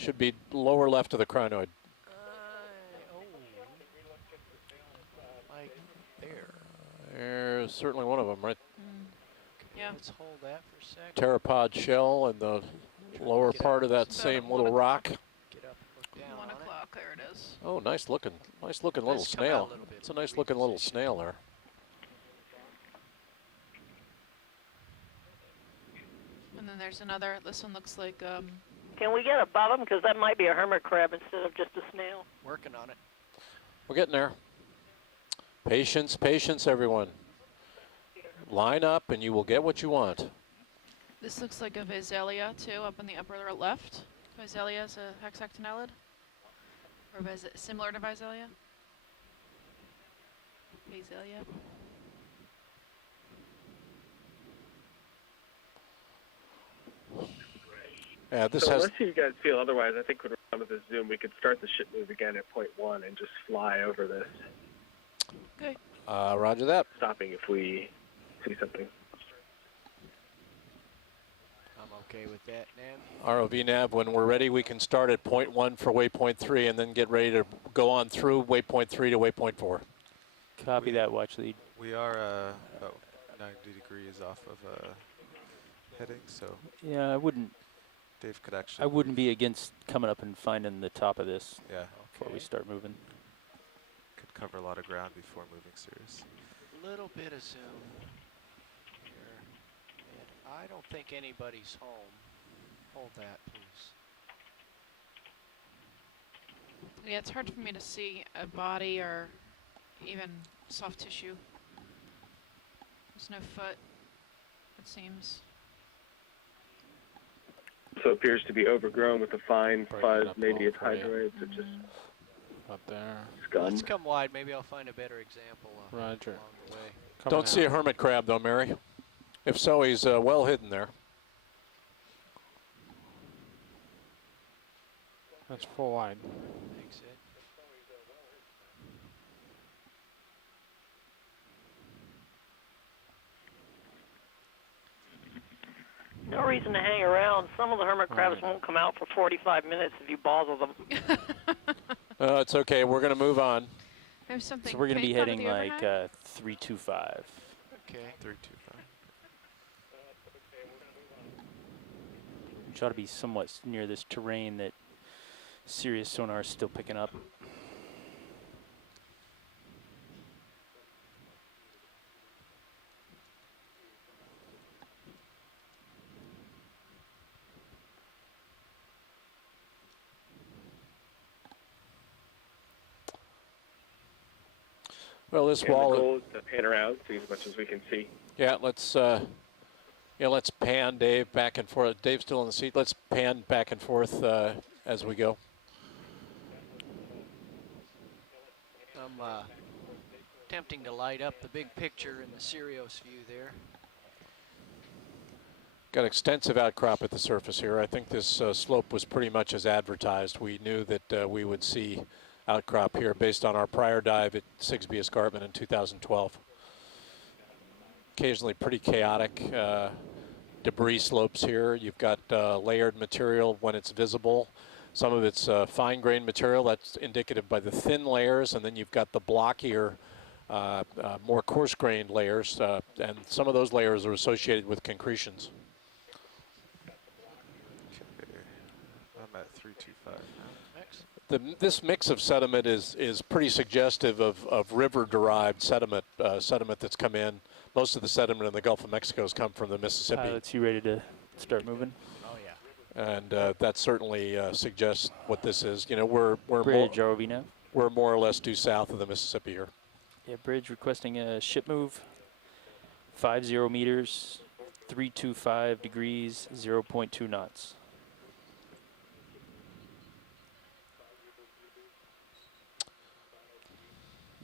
Should be lower left of the crinoid. Oh, like there. There's certainly one of them, right? Okay, yeah. Let's hold that for a sec. Pteropod shell and the lower part of that same little rock. Get up and look down 1 on o'clock, there it is. Oh, nice looking little snail. It's a nice looking little snail there. And then there's another, this one looks like, Can we get above them? Because that might be a hermit crab instead of just a snail. Working on it. We're getting there. Patience, patience, everyone. Line up and you will get what you want. this looks like a Visalia too, up in the upper left. Visalia is a hexactinellid, or similar to Visalia. Visalia. Yeah, this so has. Unless you guys feel otherwise, I think when we're done with this zoom, we could start the ship move again at point 1 and just fly over this. Okay. Roger that. Stopping if we see something. I'm okay with that, Nav. ROV nav, when we're ready, we can start at point 1 for waypoint 3 and then get ready to go on through waypoint 3 to waypoint 4. Copy that, watch lead. We are about 90 degrees off of heading, so Yeah, Dave could actually. I wouldn't be against coming up and finding the top of this. Yeah. Before we start moving. Could cover a lot of ground before moving serious. Little bit of zoom here. And I don't think anybody's home. Hold that, please. Yeah, it's hard for me to see a body or even soft tissue. There's no foot, it seems. So it appears to be overgrown with a fine fuzz. Maybe it's hydroids or just up there. Scum. Let's come wide. Maybe I'll find a better example Roger. along the way. Don't see a hermit crab though, Mary. If so, he's well hidden there. That's full wide. Makes it. No reason to hang around. Some of the hermit crabs won't come out for 45 minutes if you bother them. It's okay. We're going to move on. There's something. So we're going to be pink under heading the like overhead? 325. Okay. 325. Which ought to be somewhat near this terrain that Sirius sonar is still picking up. Well, this And wall. the goal is to pan around, see as much as we can see. Yeah, let's pan Dave back and forth. Dave's still in the seat. Let's pan back and forth as we go. I'm attempting to light up the big picture in the Sirius view there. Got extensive outcrop at the surface here. I think this slope was pretty much as advertised. We knew that we would see outcrop here based on our prior dive at Sigsbee Escarpment in 2012. Occasionally pretty chaotic debris slopes here. You've got layered material when it's visible. Some of it's fine-grained material that's indicative by the thin layers, and then you've got the blockier, more coarse-grained layers, and some of those layers are associated with concretions. Okay. I'm at 325 now. This mix of sediment is pretty suggestive of river-derived sediment, sediment that's come in. Most of the sediment in the Gulf of Mexico has come from the Mississippi. Pilots, you ready to start moving? Oh yeah. And that certainly suggests what this is. You know, we're Bridge, ROV now. we're more or less due south of the Mississippi here. Yeah, Bridge requesting a ship move. 50 meters, 325 degrees, 0.2 knots.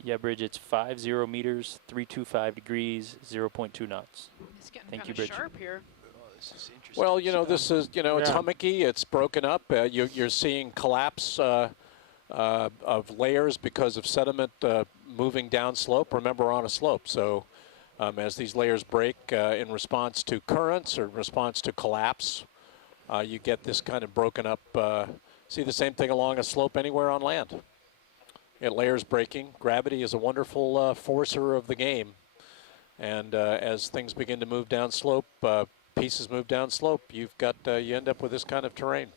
Yeah, Bridge, it's 50 meters, 325 degrees, 0.2 knots. It's getting Thank kind you, of Bridge. sharp here. Oh, this is interesting. Well, you know, this is, you know, it's Yeah. hummocky, it's broken up. You're seeing collapse of layers because of sediment moving down slope. Remember, we're on a slope, so as these layers break in response to currents or in response to collapse, you get this kind of broken up See the same thing along a slope anywhere on land. It layers breaking. Gravity is a wonderful forcer of the game. And as things begin to move down slope, pieces move down slope, you end up with this kind of terrain.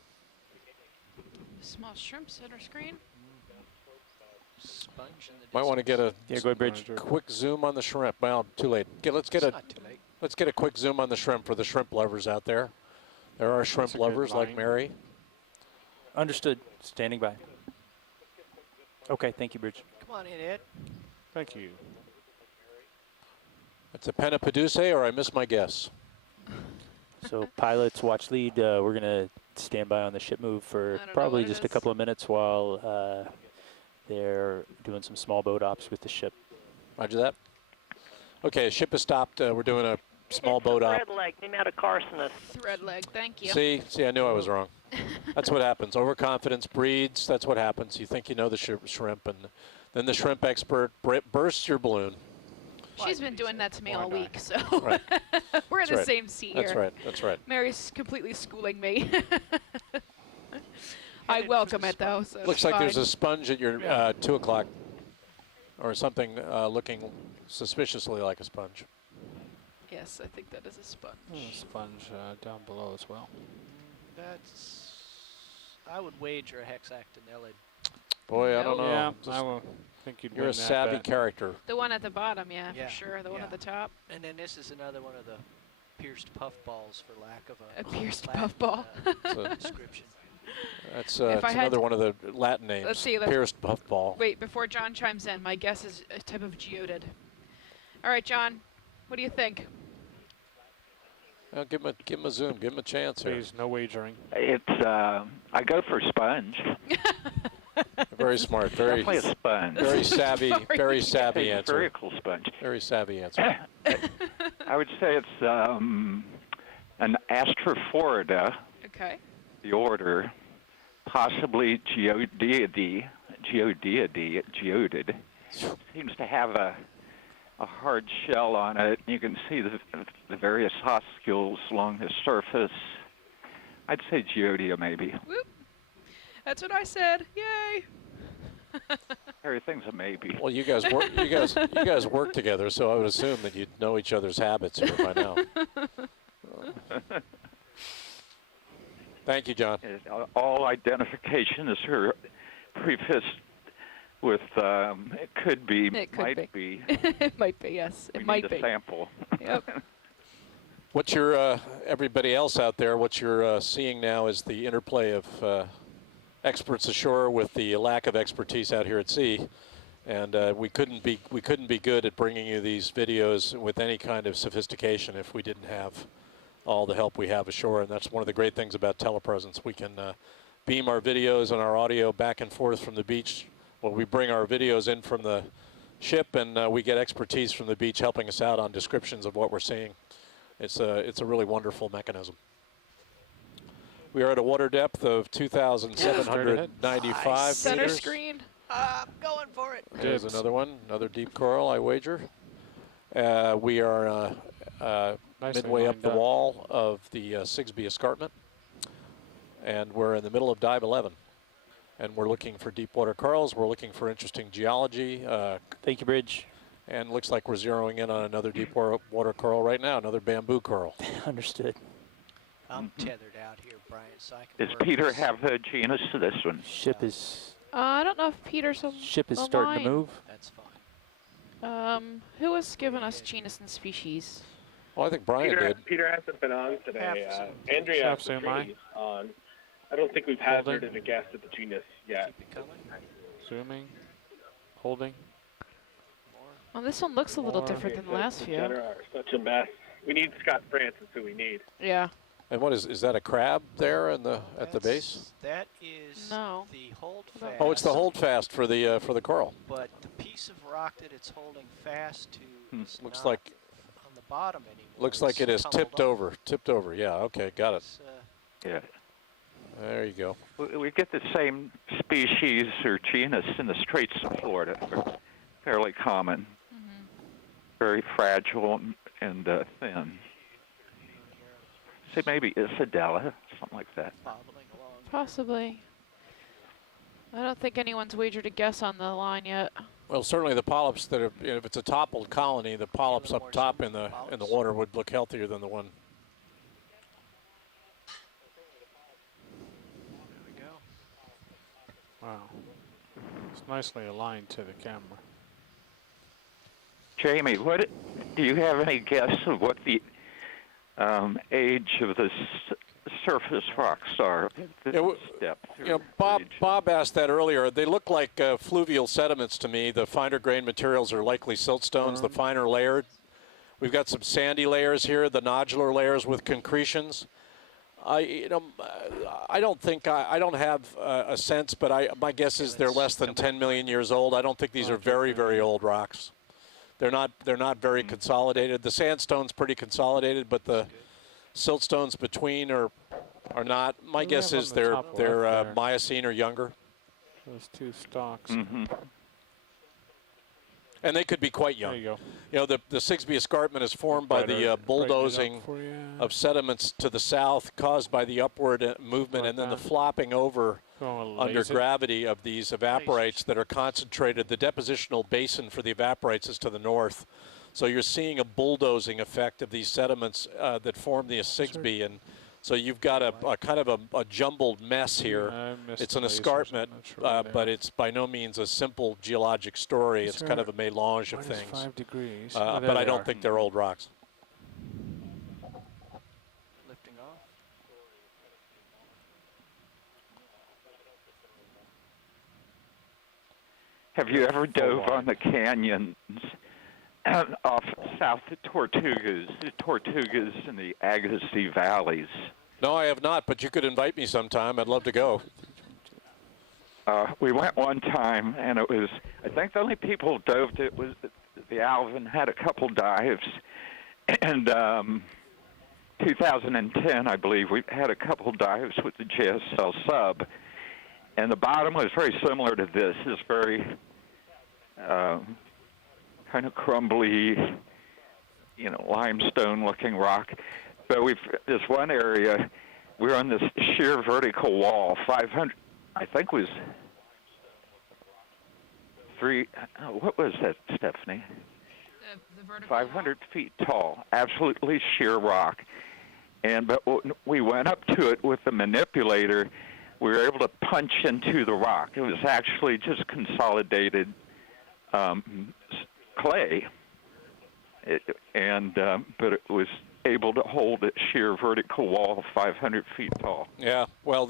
Small shrimp center screen. Sponge in the Might want to get a Yeah, go ahead, Bridge. quick zoom on the shrimp. Well, too late. Let's get a quick zoom on the shrimp for the shrimp lovers out there. There are shrimp lovers like Mary. Understood. Standing by. Okay, thank you, Bridge. Come on in, Ed. Thank you. It's a penna Paduce, or I missed my guess. So pilots, watch lead. We're going to stand by on the ship move for I don't know probably what it just a is. couple of minutes while they're doing some small boat ops with the ship. Roger that. Okay, ship has stopped. We're doing a small boat op. Red leg came out of Carson. Thread leg. Thank you. See, I knew I was wrong. That's what happens. Overconfidence breeds. That's what happens. You think you know the shrimp, and then the shrimp expert bursts your balloon. She's been doing that to me all week, so Right. we're in That's the right. same seat here. That's right. That's right. Mary's completely schooling me. I Headed for welcome the it though. So Looks it's like there's fine. a sponge at your 2 o'clock, or something looking suspiciously like a sponge. Yes, I think that is a sponge. Sponge down below as well. That's. I would wager a hexactinellid. Boy, I don't No. know. Yeah, Just- I will think you'd you're win a that savvy bet. character. The one at the bottom, yeah, Yeah, for sure. The one at yeah. the top. And then this is another one of the pierced puffballs, for lack of A pierced Latin, puffball. So description. that's If it's I had another to- one of the Latin names. Let's see, let's- Pierced puffball. Wait, before John chimes in, my guess is a type of geodid. All right, John, what do you think? Well, give him a zoom. Give him a chance here. Please, no wagering. It's, I go for sponge. Very smart. Very Definitely a sponge. very savvy. Sorry. Very savvy A answer. spherical sponge. Very savvy answer. I would say it's an Astrophorida, Okay. the order, possibly geodid. Seems to have a hard shell on it. You can see the various oscules along the surface. I'd say geodia maybe. Whoop. That's what I said. Yay. Everything's a maybe. Well, you guys work. You guys work together, so I would assume that you'd know each other's habits here by now. Thank you, John. All identifications are prefaced with it could be, It could might be. It might be, yes. We It might need be. a sample. Yep. What's your everybody else out there? What you're seeing now is the interplay of experts ashore with the lack of expertise out here at sea, and we couldn't be good at bringing you these videos with any kind of sophistication if we didn't have all the help we have ashore. And that's one of the great things about telepresence. We can beam our videos and our audio back and forth from the beach. Well, we bring our videos in from the ship, and we get expertise from the beach helping us out on descriptions of what we're seeing. It's a really wonderful mechanism. We are at a water depth of 2,795 Center meters. screen. I'm going for it. There's another one, another deep coral, I wager. We are Nicely midway up lined the wall of the Sigsbee Escarpment, and we're in the middle of dive 11. And we're looking for deep water corals. We're looking for interesting geology. Thank you, Bridge. And looks like we're zeroing in on another deep water coral right now, another bamboo coral. Understood. I'm tethered out here, Brian, so I can Does work Peter this. have a genus to this one? Ship is I don't know if Peter's starting to online. move. That's fine. Who has given us genus and species? Well, I think Brian did. Peter hasn't been on today. Half Andrea Half soon, Mike. is on. I don't think we've hazarded a guess at the genus yet. Keep it coming. Zooming, holding. Well, this one looks a little More. different than the last few. Degenerate are such a mess. We need Scott Francis, who we need. Yeah. And what is that a crab there in the at the base? That is No. the hold No. fast. Oh, it's the hold fast for the coral. But the piece of rock that it's holding fast to is Looks not like on the bottom anymore. looks like it It's is tumbled tipped up. over. Tipped over. Yeah. Okay. Got it. It's, Yeah. There you go. We get the same species or genus in the Straits of Florida. They're fairly common. Very fragile and thin. Say maybe Isidella, something like that. bobbling along. Possibly. I don't think anyone's wagered a guess on the line yet. Well, certainly the polyps that are, if it's a toppled colony, the polyps up top in the water would look healthier than the one. There we go. Wow. It's nicely aligned to the camera. Jamie, what do you have any guess of what the age of the surface rocks are? At this depth Bob asked that earlier. They look like fluvial sediments to me. The finer grained materials are likely siltstones, the finer layered. We've got some sandy layers here, the nodular layers with concretions. I don't think I don't have a sense, but my guess is they're less than 10 million years old. I don't think these are very, very old rocks. They're not very consolidated. The sandstone's pretty consolidated, but the siltstones between are not. My guess is they're Miocene or younger. Those two stalks. And they could be quite young. There you go. You know, the Sigsbee Escarpment is formed by the bulldozing of sediments to the south caused by the upward movement and then the flopping over under gravity of these evaporites that are concentrated. The depositional basin for the evaporites is to the north. So you're seeing a bulldozing effect of these sediments that form the Sigsbee. And so you've got a kind of a jumbled mess here. It's an escarpment, but it's by no means a simple geologic story. It's kind of a melange of things. 5 degrees. But I don't think they're old rocks. Lifting off. Have you ever dove on the canyons off south of Tortugas and the Agassiz valleys? No, I have not, but you could invite me sometime. I'd love to go. We went one time, and it was, I think the only people who dove it was the Alvin had a couple dives. And 2010, I believe, we had a couple dives with the JSL sub. And the bottom was very similar to this. It's very kind of crumbly, limestone-looking rock. But this one area, we're on this sheer vertical wall, 500, I think was what was that, Stephanie? The vertical 500 feet tall, absolutely sheer rock. But when we went up to it with the manipulator, we were able to punch into the rock. It was actually just consolidated clay, but it was able to hold a sheer vertical wall 500 feet tall. Yeah, well,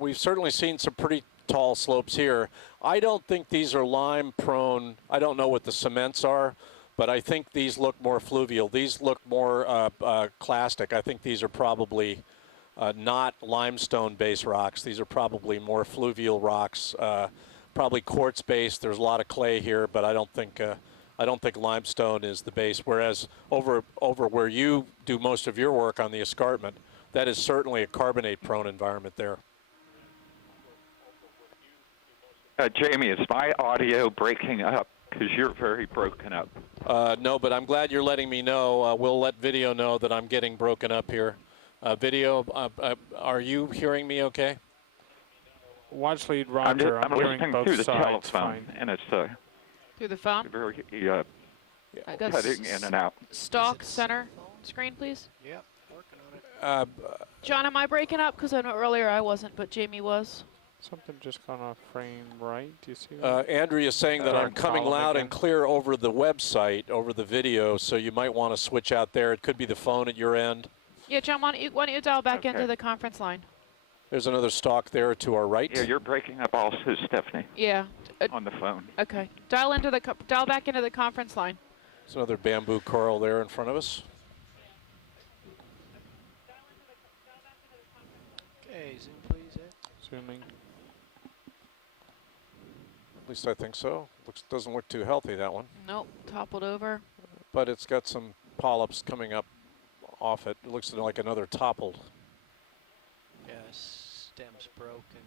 we've certainly seen some pretty tall slopes here. I don't think these are lime-prone. I don't know what the cements are, but I think these look more fluvial. These look more clastic. I think these are probably not limestone-based rocks. These are probably more fluvial rocks, probably quartz-based. There's a lot of clay here, but I don't think limestone is the base. Whereas over where you do most of your work on the escarpment, that is certainly a carbonate-prone environment there. Jamie, is my audio breaking up? Because you're very broken up. No, but I'm glad you're letting me know. We'll let video know that I'm getting broken up here. Video, are you hearing me okay? Watch lead, Roger. I'm hearing listening both through the sides telephone, fine. and it's through the phone. very I got cutting in and out. Stock center screen, please. Yep, working on it. John, am I breaking up? Because I know earlier I wasn't, but Jamie was. Something just gone off frame right. Do you see that? Andrea is saying that I'm coming column loud again. and clear over the website, over the video, so you might want to switch out there. It could be the phone at your end. Yeah, John, why don't you dial back Okay. into the conference line? There's another stalk there to our right. Yeah, you're breaking up also, Stephanie, Yeah. on the phone. Okay. Dial back into the conference line. There's another bamboo coral there in front of us. Okay, zoom please. Zooming. At least I think so. Doesn't look too healthy, that one. Nope, toppled over. But it's got some polyps coming up off it. It looks like another toppled. Yeah, stem's broken.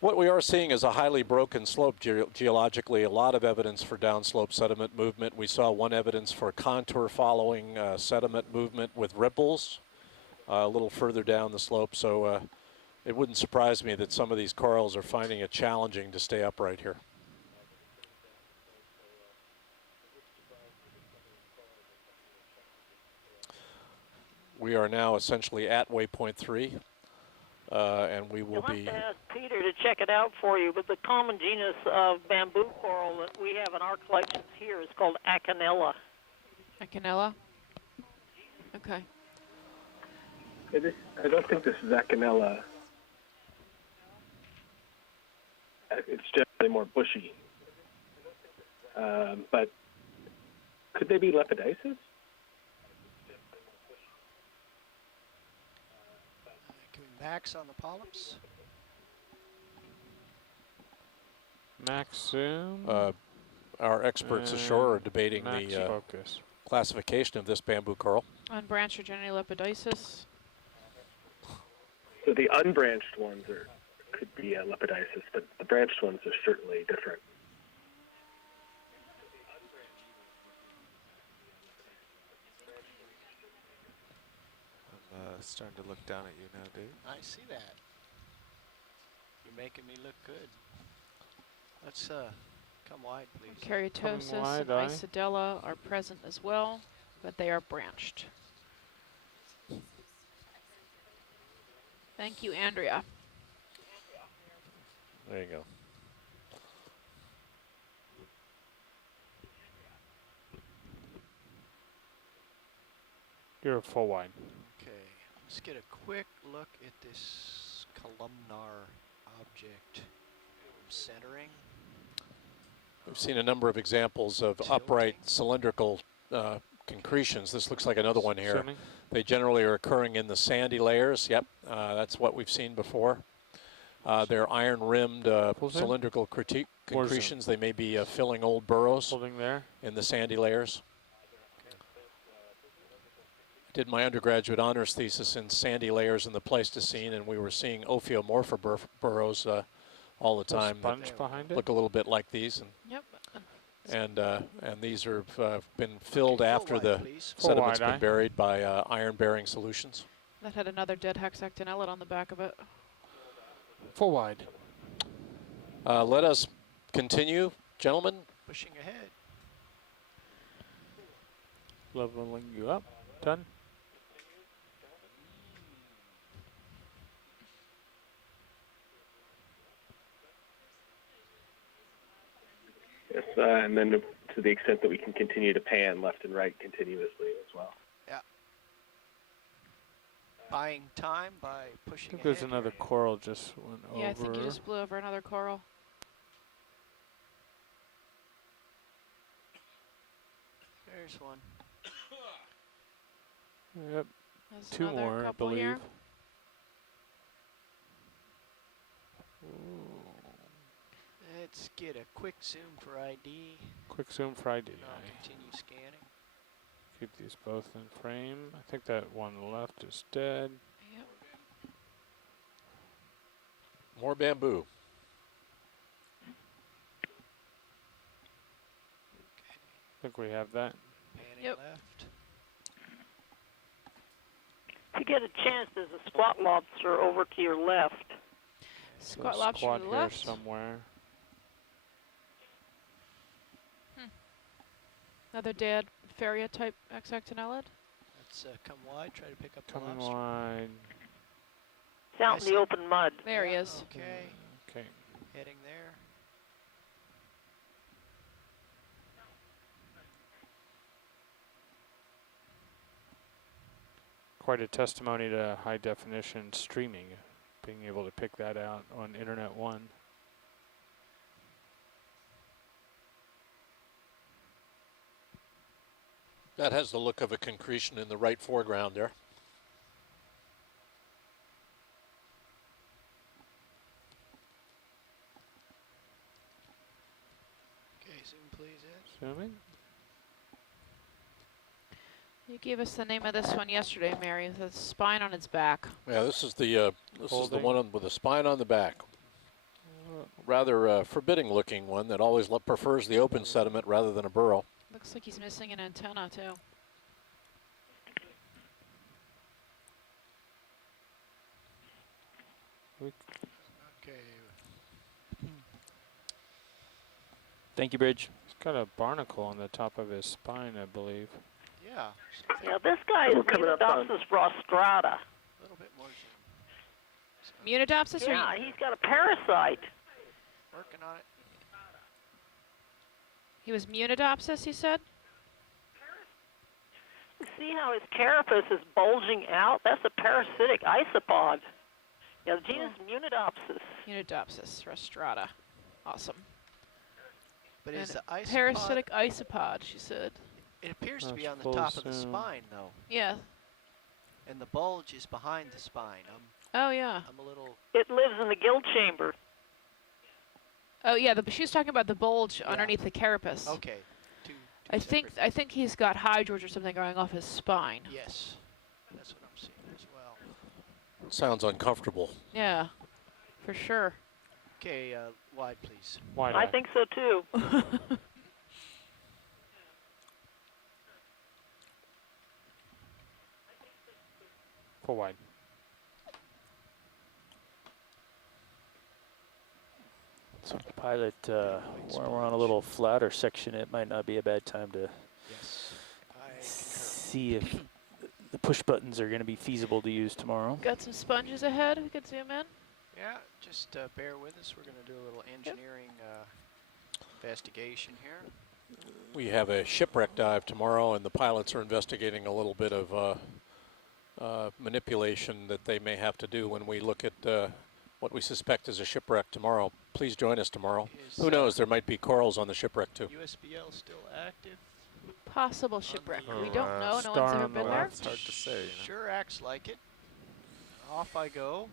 What we are seeing is a highly broken slope geologically. A lot of evidence for downslope sediment movement. We saw one evidence for contour following sediment movement with ripples a little further down the slope. So It wouldn't surprise me that some of these corals are finding it challenging to stay upright here. We are now essentially at waypoint 3, and we will You'll have be. to ask Peter to check it out for you, but the common genus of bamboo coral that we have in our collections here is called Acanella. Acanella? Okay. I don't think this is Acanella. It's generally more bushy. But could they be lepidices? Max on the polyps. Max zoom. Our experts ashore are debating max the focus. classification of this bamboo coral. Unbranched or generally lepidicis. So the unbranched ones could be lepidices, but the branched ones are certainly different. I'm starting to look down at you now, Dave. I see that. You're making me look good. Let's come wide, please. Caryoptosis wide, and aye. Isodella are present as well, but they are branched. Thank you, Andrea. There you go. You're a full wide. Okay, let's get a quick look at this columnar object. Centering. We've seen a number of examples of upright cylindrical concretions. This looks like another one here. Zooming. They generally are occurring in the sandy layers. Yep, that's what we've seen before. They're iron-rimmed Full zoom? cylindrical More zoom. concretions. They may be filling old burrows Holding there. in the sandy layers. I did my undergraduate honors thesis in sandy layers in the Pleistocene, and we were seeing ophiomorpha burrows all the time. that Sponge behind it. look a little bit like these, Yep. and these are been filled Okay, full after wide, the please. Full sediment's wide, been aye. buried by iron-bearing solutions. That had another dead hexactinellid on the back of it. Full wide. Let us continue, gentlemen. Pushing ahead. Leveling you up. Done. Yes, and then to the extent that we can continue to pan left and right continuously as well. Buying time by I pushing think ahead. there's another coral just went over. Yeah, I think you just blew over another coral. There's one. Yep. There's Two another more, I couple believe. here. Let's get a quick zoom for ID. Quick zoom for ID. And I'll continue scanning. Keep these both in frame. I think that one on the left is dead. Yep. More bamboo. I think we have that. Panning Yep. left. If you get a chance, there's a squat lobster over to your left. Squat There's lobster squat to the here left. somewhere. Another dead Faria type hexactinellid. Let's come wide, try to pick up the Coming lobster. wide. It's out I in see. the open mud. There he Yeah, is. Okay, Okay. heading there. Quite a testimony to high definition streaming, being able to pick that out on Internet 1. That has the look of a concretion in the right foreground there. Okay, zoom please in. Zooming. You gave us the name of this one yesterday, Mary. The spine on its back. Yeah, this is the Holding. one with the spine on the back. Rather forbidding looking one that always prefers the open sediment rather than a burrow. Looks like he's missing an antenna too. Okay. Thank you, Bridge. He's got a barnacle on the top of his spine, I believe. Yeah. Something Yeah, this guy is We're coming up on- Munidopsis rostrata. a little bit more zoom. So, Munidopsis or Yeah, he's got a parasite. working on it. he was Munidopsis, you said? See how his carapace is bulging out? That's a parasitic isopod. Yeah, the genus Munidopsis. Munidopsis rostrata. Awesome. But And is the isopod, parasitic isopod, she said. it appears to be That's on the full top of the zoom. spine, though. Yeah. And the bulge is behind the spine. Oh, yeah. I'm a little... It lives in the gill chamber. Oh, yeah. She was talking about the bulge underneath the carapace. Okay. Two I think he's got hydroids or something going off his spine. Yes. That's what I'm seeing as well. Sounds uncomfortable. Yeah, for sure. Okay, wide, please. Wide I eye. think so too. Full wide. So pilot, we're on a little flatter section. It might not be a bad time to Yes. I concur. see if the push buttons are going to be feasible to use tomorrow. Got some sponges ahead. We could zoom in. Yeah, just bear with us. We're going to do a little engineering investigation here. We have a shipwreck dive tomorrow, and the pilots are investigating a little bit of manipulation that they may have to do when we look at what we suspect is a shipwreck tomorrow. Please join us tomorrow. Is, Who knows? There might be corals on the shipwreck too. USBL still active? Possible shipwreck. the, We don't know. No star one's ever on the been there. left. It's hard to say. You know? Sure acts like it. Off I go.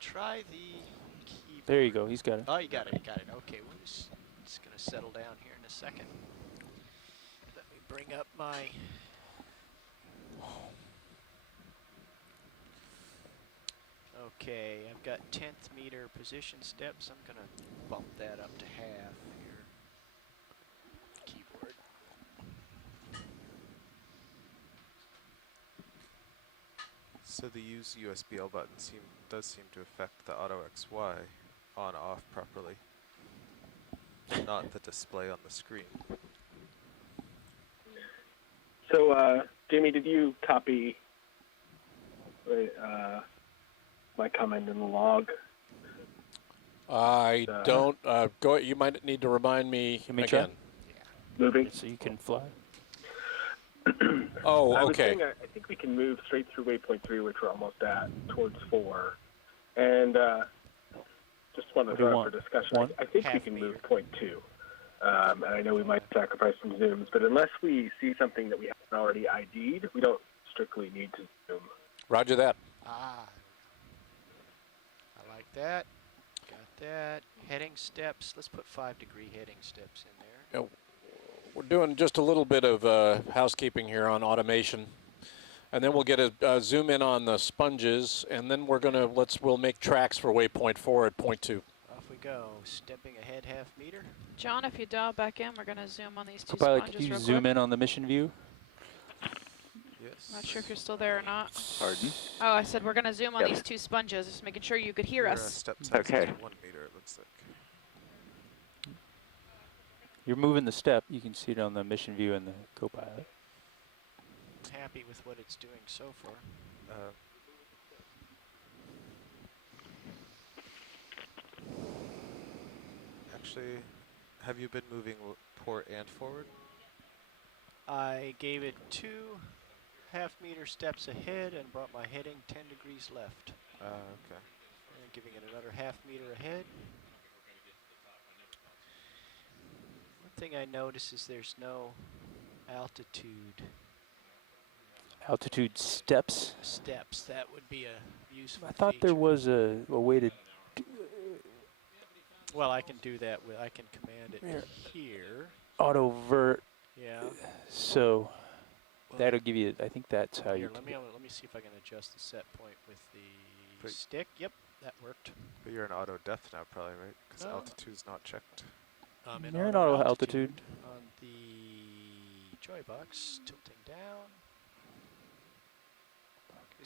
Try the key. There you go. He's got it. Oh, you got it. Got it. Okay, we're just going to settle down here in a second. Let me bring up my. Okay, I've got 10th meter position steps. I'm going to bump that up to half here. Keyboard. So the use USBL button does seem to affect the auto XY on-off properly, not the display on the screen. So, Jamie, did you copy my comment in the log? I don't. Go. You might need to remind me Let me try. again. Moving? So you can fly. Oh, I was okay. saying I think we can move straight through waypoint 3, which we're almost at, towards 4. And just wanted to What do you throw out want? for discussion. One? I think we Half can meter. move point 2. And I know we might sacrifice some zooms, but unless we see something that we haven't already ID'd, we don't strictly need to zoom. Roger that. Ah. I like that. Got that. Heading steps. Let's put 5-degree heading steps in there. We're doing just a little bit of housekeeping here on automation, and then we'll get a zoom in on the sponges, and then we'll make tracks for waypoint 4 at point 2. Off we go. Stepping ahead half meter. John, if you dial back in, we're going to zoom on these two Pilot, sponges could you real zoom quick. in on the mission view? Yes. Not sure if you're still there or not. Pardon? Oh, I said we're going to zoom on Yep. these two sponges, just making sure you could hear Your, us. step size Okay. is 1 meter, it looks like. You're moving the step. You can see it on the mission view in the co-pilot. Happy with what it's doing so far. Actually, have you been moving port and forward? I gave it 2 half-meter steps ahead and brought my heading 10 degrees left. Okay. And giving it another half-meter ahead. One thing I notice is there's no altitude Altitude steps. steps. That would be a useful I thought there feature. was a way to. Well, I can do that with, I can command it Here. here. Auto vert. Yeah. So Well, that'll give you. I think that's how here, you. let me see if I can adjust the set point with the But- stick. Yep, that worked. But you're in auto depth now, probably, right? Because No. altitude's not checked. I'm You're in auto altitude. on the joy box, tilting down.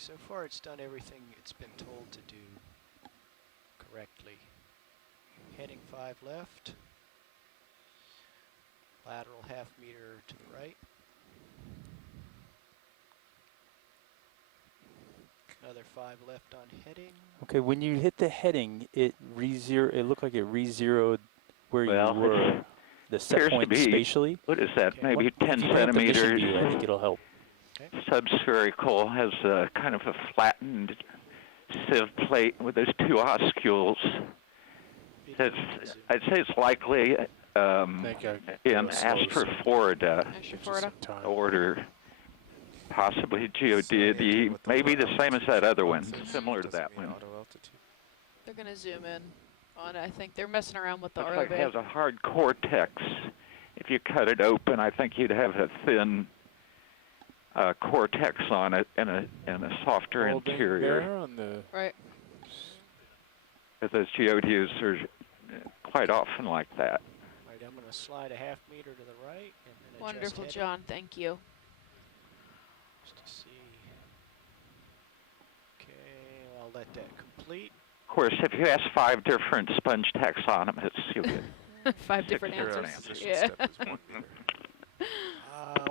So far, it's done everything it's been told to do correctly. Heading 5 left. Lateral half meter to the right. Another 5 left on heading. Okay, when you hit the heading, it looked like it re-zeroed where Well, you were, the set appears to point be- spatially. What is that? Okay. Maybe If 10 you bring up the mission centimeters. view, I think it'll help. Subspherical has a kind of a flattened sieve plate with those 2 oscules. I'd say it's likely Make a in slow Astrophorida Astrophorida. time. order, possibly So yeah, geodeidy, what the maybe low the same as that altitude other one, box is similar to doesn't that mean one. auto altitude. They're gonna zoom in on it. I think they're messing around with the Looks like it has ROV. a hard cortex. If you cut it open, I think you'd have a thin cortex on it and a softer Holding interior. there on the Right. But those geodes are quite often like that. All right, I'm going to slide a half meter to the right and then adjust Wonderful, heading John. Thank you. just to see. Okay, I'll let that complete. Of course, if you ask 5 different sponge taxonomists, you'll get 5 different Secure answers. answer. Position Yeah. step is 1 meter.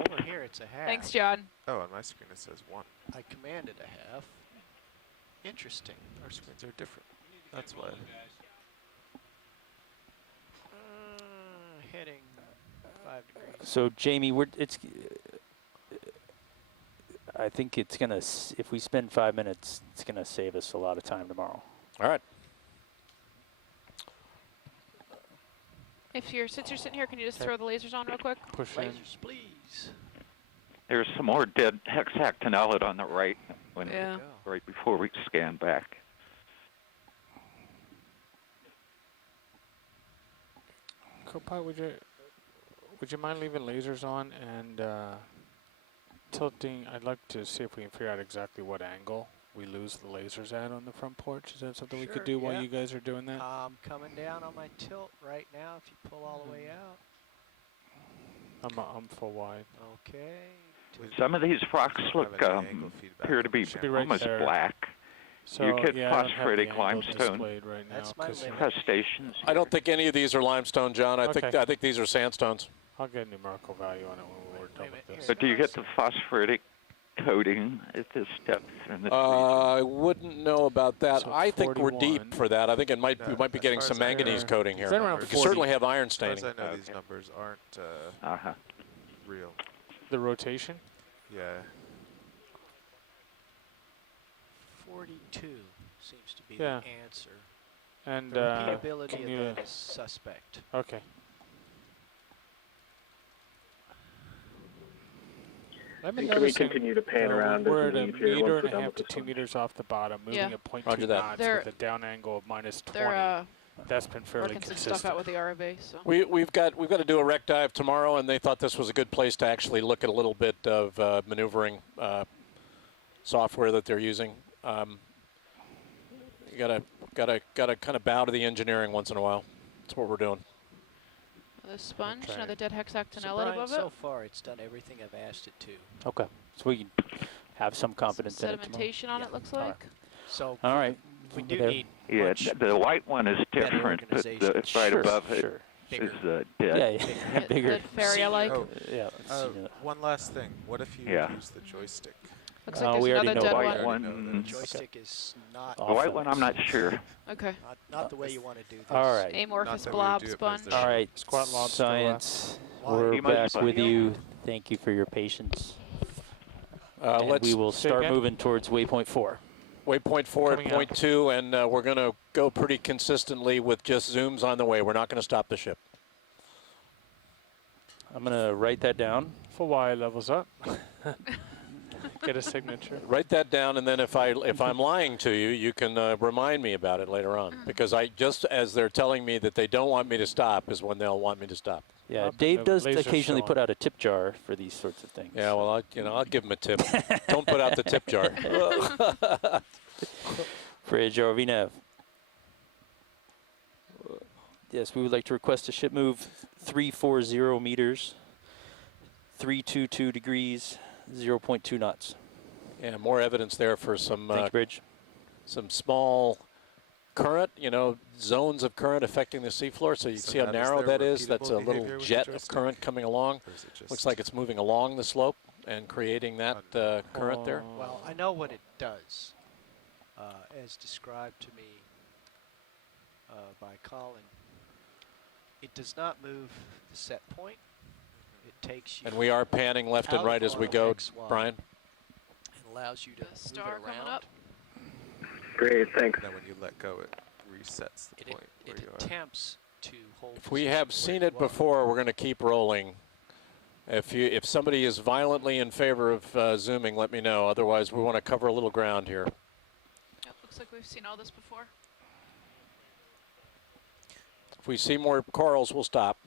Over here, it's a half. Thanks, John. Oh, on my screen it says 1. I commanded a half. Interesting. Our screens are different. That's why. Heading 5 degrees. So Jamie, I think it's gonna, if we spend 5 minutes, it's gonna save us a lot of time tomorrow. All right. Since you're sitting here, can you just throw the lasers on real quick? push in. Lasers, please. There's some more dead hexactinellate on the right Yeah. right before we scan back. Copilot, would you mind leaving lasers on and tilting? I'd like to see if we can figure out exactly what angle we lose the lasers at on the front porch. Is that something we Sure, could do while yeah. you guys are doing that? I'm coming down on my tilt right now if you pull all the way out. I'm full wide. Okay. Some of these rocks Have look any angle feedback appear to on be the Should be right almost there. black. So You get yeah, I don't have the phosphoratic angle limestone. displayed right now. That's my 'cause limit. Crustaceans. I don't think any of these are limestone, John. I think Okay. these are sandstones. I'll get a numerical value on it when we're Wait a done minute, with this. here. But do you get the phosphoratic coating at this depth in this region? I wouldn't know about that. So I think we're 41. deep for that. I think we might No, be as getting far some as I know, manganese coating Is here. that around We 40? can certainly have iron As far as staining. I know, these Okay. numbers aren't Uh-huh. real. The rotation? Yeah. 42 seems to be Yeah. the answer. And The repeatability can of you? that is suspect. Okay. Let me And can know we the same- continue to pan around as We're we at a need here once meter we're and a done half with to this 2 one? meters off the bottom, moving Yeah. at 0.2 Roger that. knots They're- with a down angle of minus 20. They're That's been fairly working some consistent. stuff out with the ROV, so. We've got to do a wreck dive tomorrow, and they thought this was a good place to actually look at a little bit of maneuvering software that they're using. You gotta kind of bow to the engineering once in a while. That's what we're doing. The sponge, Okay. another dead So hexactinellate Brian, above so it. far it's done everything I've asked it to. Okay, so we can have some Some confidence in it tomorrow. sedimentation on Yeah. it, looks All right. like. So All right. we do There. need Yeah, much the white one is better different, but the organization. right Sure, above it sure. bigger. is Yeah, dead. yeah, bigger. The Faria-like. Oh, Yeah. I've seen it. one last thing. What if you Yeah. use the joystick? Looks Oh, like we there's already another know dead the white one. one. The joystick is not The white one, I'm not sure. Okay. not the way you want to do this. All right. Amorphous that we would blob do it, but sponge. is there- All right. Squat lobster Science. Why? We're You must back be with fine. you. Thank you for your patience. And Let's we will say start again? moving towards waypoint 4. waypoint 4 at Coming point up. 2, and we're going to go pretty consistently with just zooms on the way. We're not going to stop the ship. I'm going to write that down. For Y levels up. Get a signature. Write that down, and then if I'm lying to you, you can remind me about it later on. Because I just as they're telling me that they don't want me to stop is when they'll want me to stop. Yeah, Up and Dave the does laser's occasionally still put on. out a tip jar for these sorts of things. Yeah, well, I'll give them a tip. Don't put out the tip jar. Bridge RV nav. Yes, we would like to request a ship move 340 meters, 322 degrees, 0.2 knots. Yeah, more evidence there for some Thank you, Bridge. some small current, zones of current affecting the seafloor. So you So see how Nav, narrow there that is? That's a repeatable little behavior with the jet of joystick? current coming along. Or is it just Looks like it's moving along the slope and creating that current there. Well, I know what it does, as described to me by Colin. It does not move the set point. It takes you And we are panning left and out right of as we auto go, XY Brian. and allows you to The move star it coming around. up. Great, thanks. and then when you let go, it resets the point where It you are. attempts to hold. If we position have where seen you it are. before, we're going to keep rolling. If somebody is violently in favor of zooming, let me know. Otherwise, we want to cover a little ground here. Yep, looks like we've seen all this before. If we see more corals, we'll stop.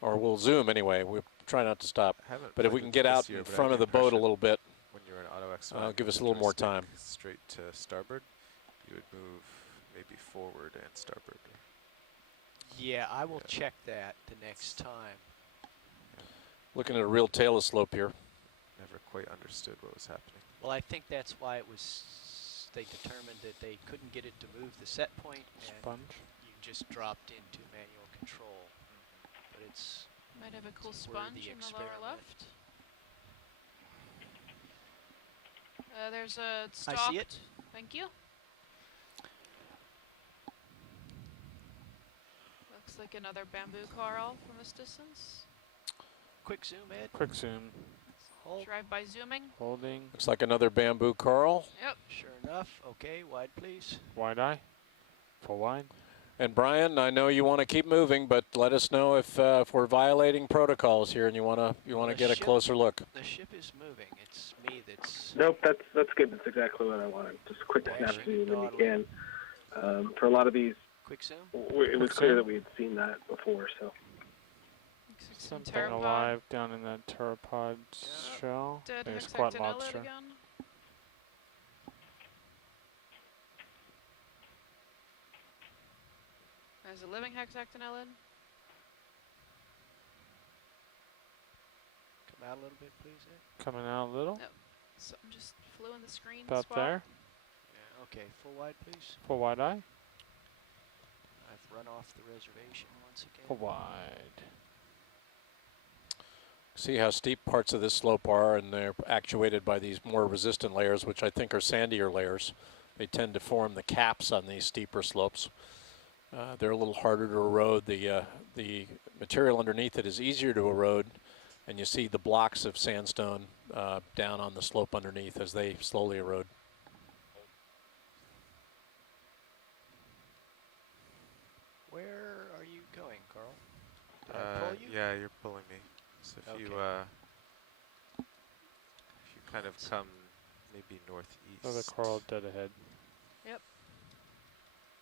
Or we'll zoom anyway. We'll try not to stop. I haven't But if we played can with get it this out year, in but I front had of the boat a impression little bit, when you're in auto XY, give with us a the little more joystick time. Straight to starboard, you would move maybe forward and starboard. Yeah, I will Yeah. check that the next time. Looking at a real tail slope here. Never quite understood what was happening. Well, I think that's why it was. They determined that they couldn't get it to move the set point, and Sponge. you just dropped into manual control. But it's Might have a cool It's a worthy sponge in the lower experiment. left. There's a I stalk. see it. Thank you. Looks like another bamboo coral from this distance. Quick zoom, Ed. Quick zoom. Hold. Drive by zooming. Holding. Looks like another bamboo coral. Yep. Sure enough. Okay, wide, please. Wide eye. Full wide. And Brian, I know you want to keep moving, but let us know if we're violating protocols here and you want to The get a ship- closer look. The ship is moving. It's me that's. Nope, that's good. That's exactly what I wanted. Just a quick snap Dashing zoom when you dawdling. can. For a lot of these, Quick zoom. it was Quick clear zoom. that we had seen that before. So Looks like some Something pteropod. alive down in that pteropod Yeah. shell. Dead Maybe squat hexactinellid lobster. again. There's a living hexactinellid. Come out a little bit, please, Ed. Coming out a little. Yep. Something just flew in the screen About spot. there. Yeah. Okay, full wide, please. Full wide eye. I've run off the reservation once again. Full wide. See how steep parts of this slope are, and they're actuated by these more resistant layers, which I think are sandier layers. They tend to form the caps on these steeper slopes. They're a little harder to erode. The material underneath it is easier to erode, and you see the blocks of sandstone down on the slope underneath as they slowly erode. Where are you going, Carl? Did I pull you? Yeah, you're pulling me. So if you kind of come maybe northeast. Another coral dead ahead.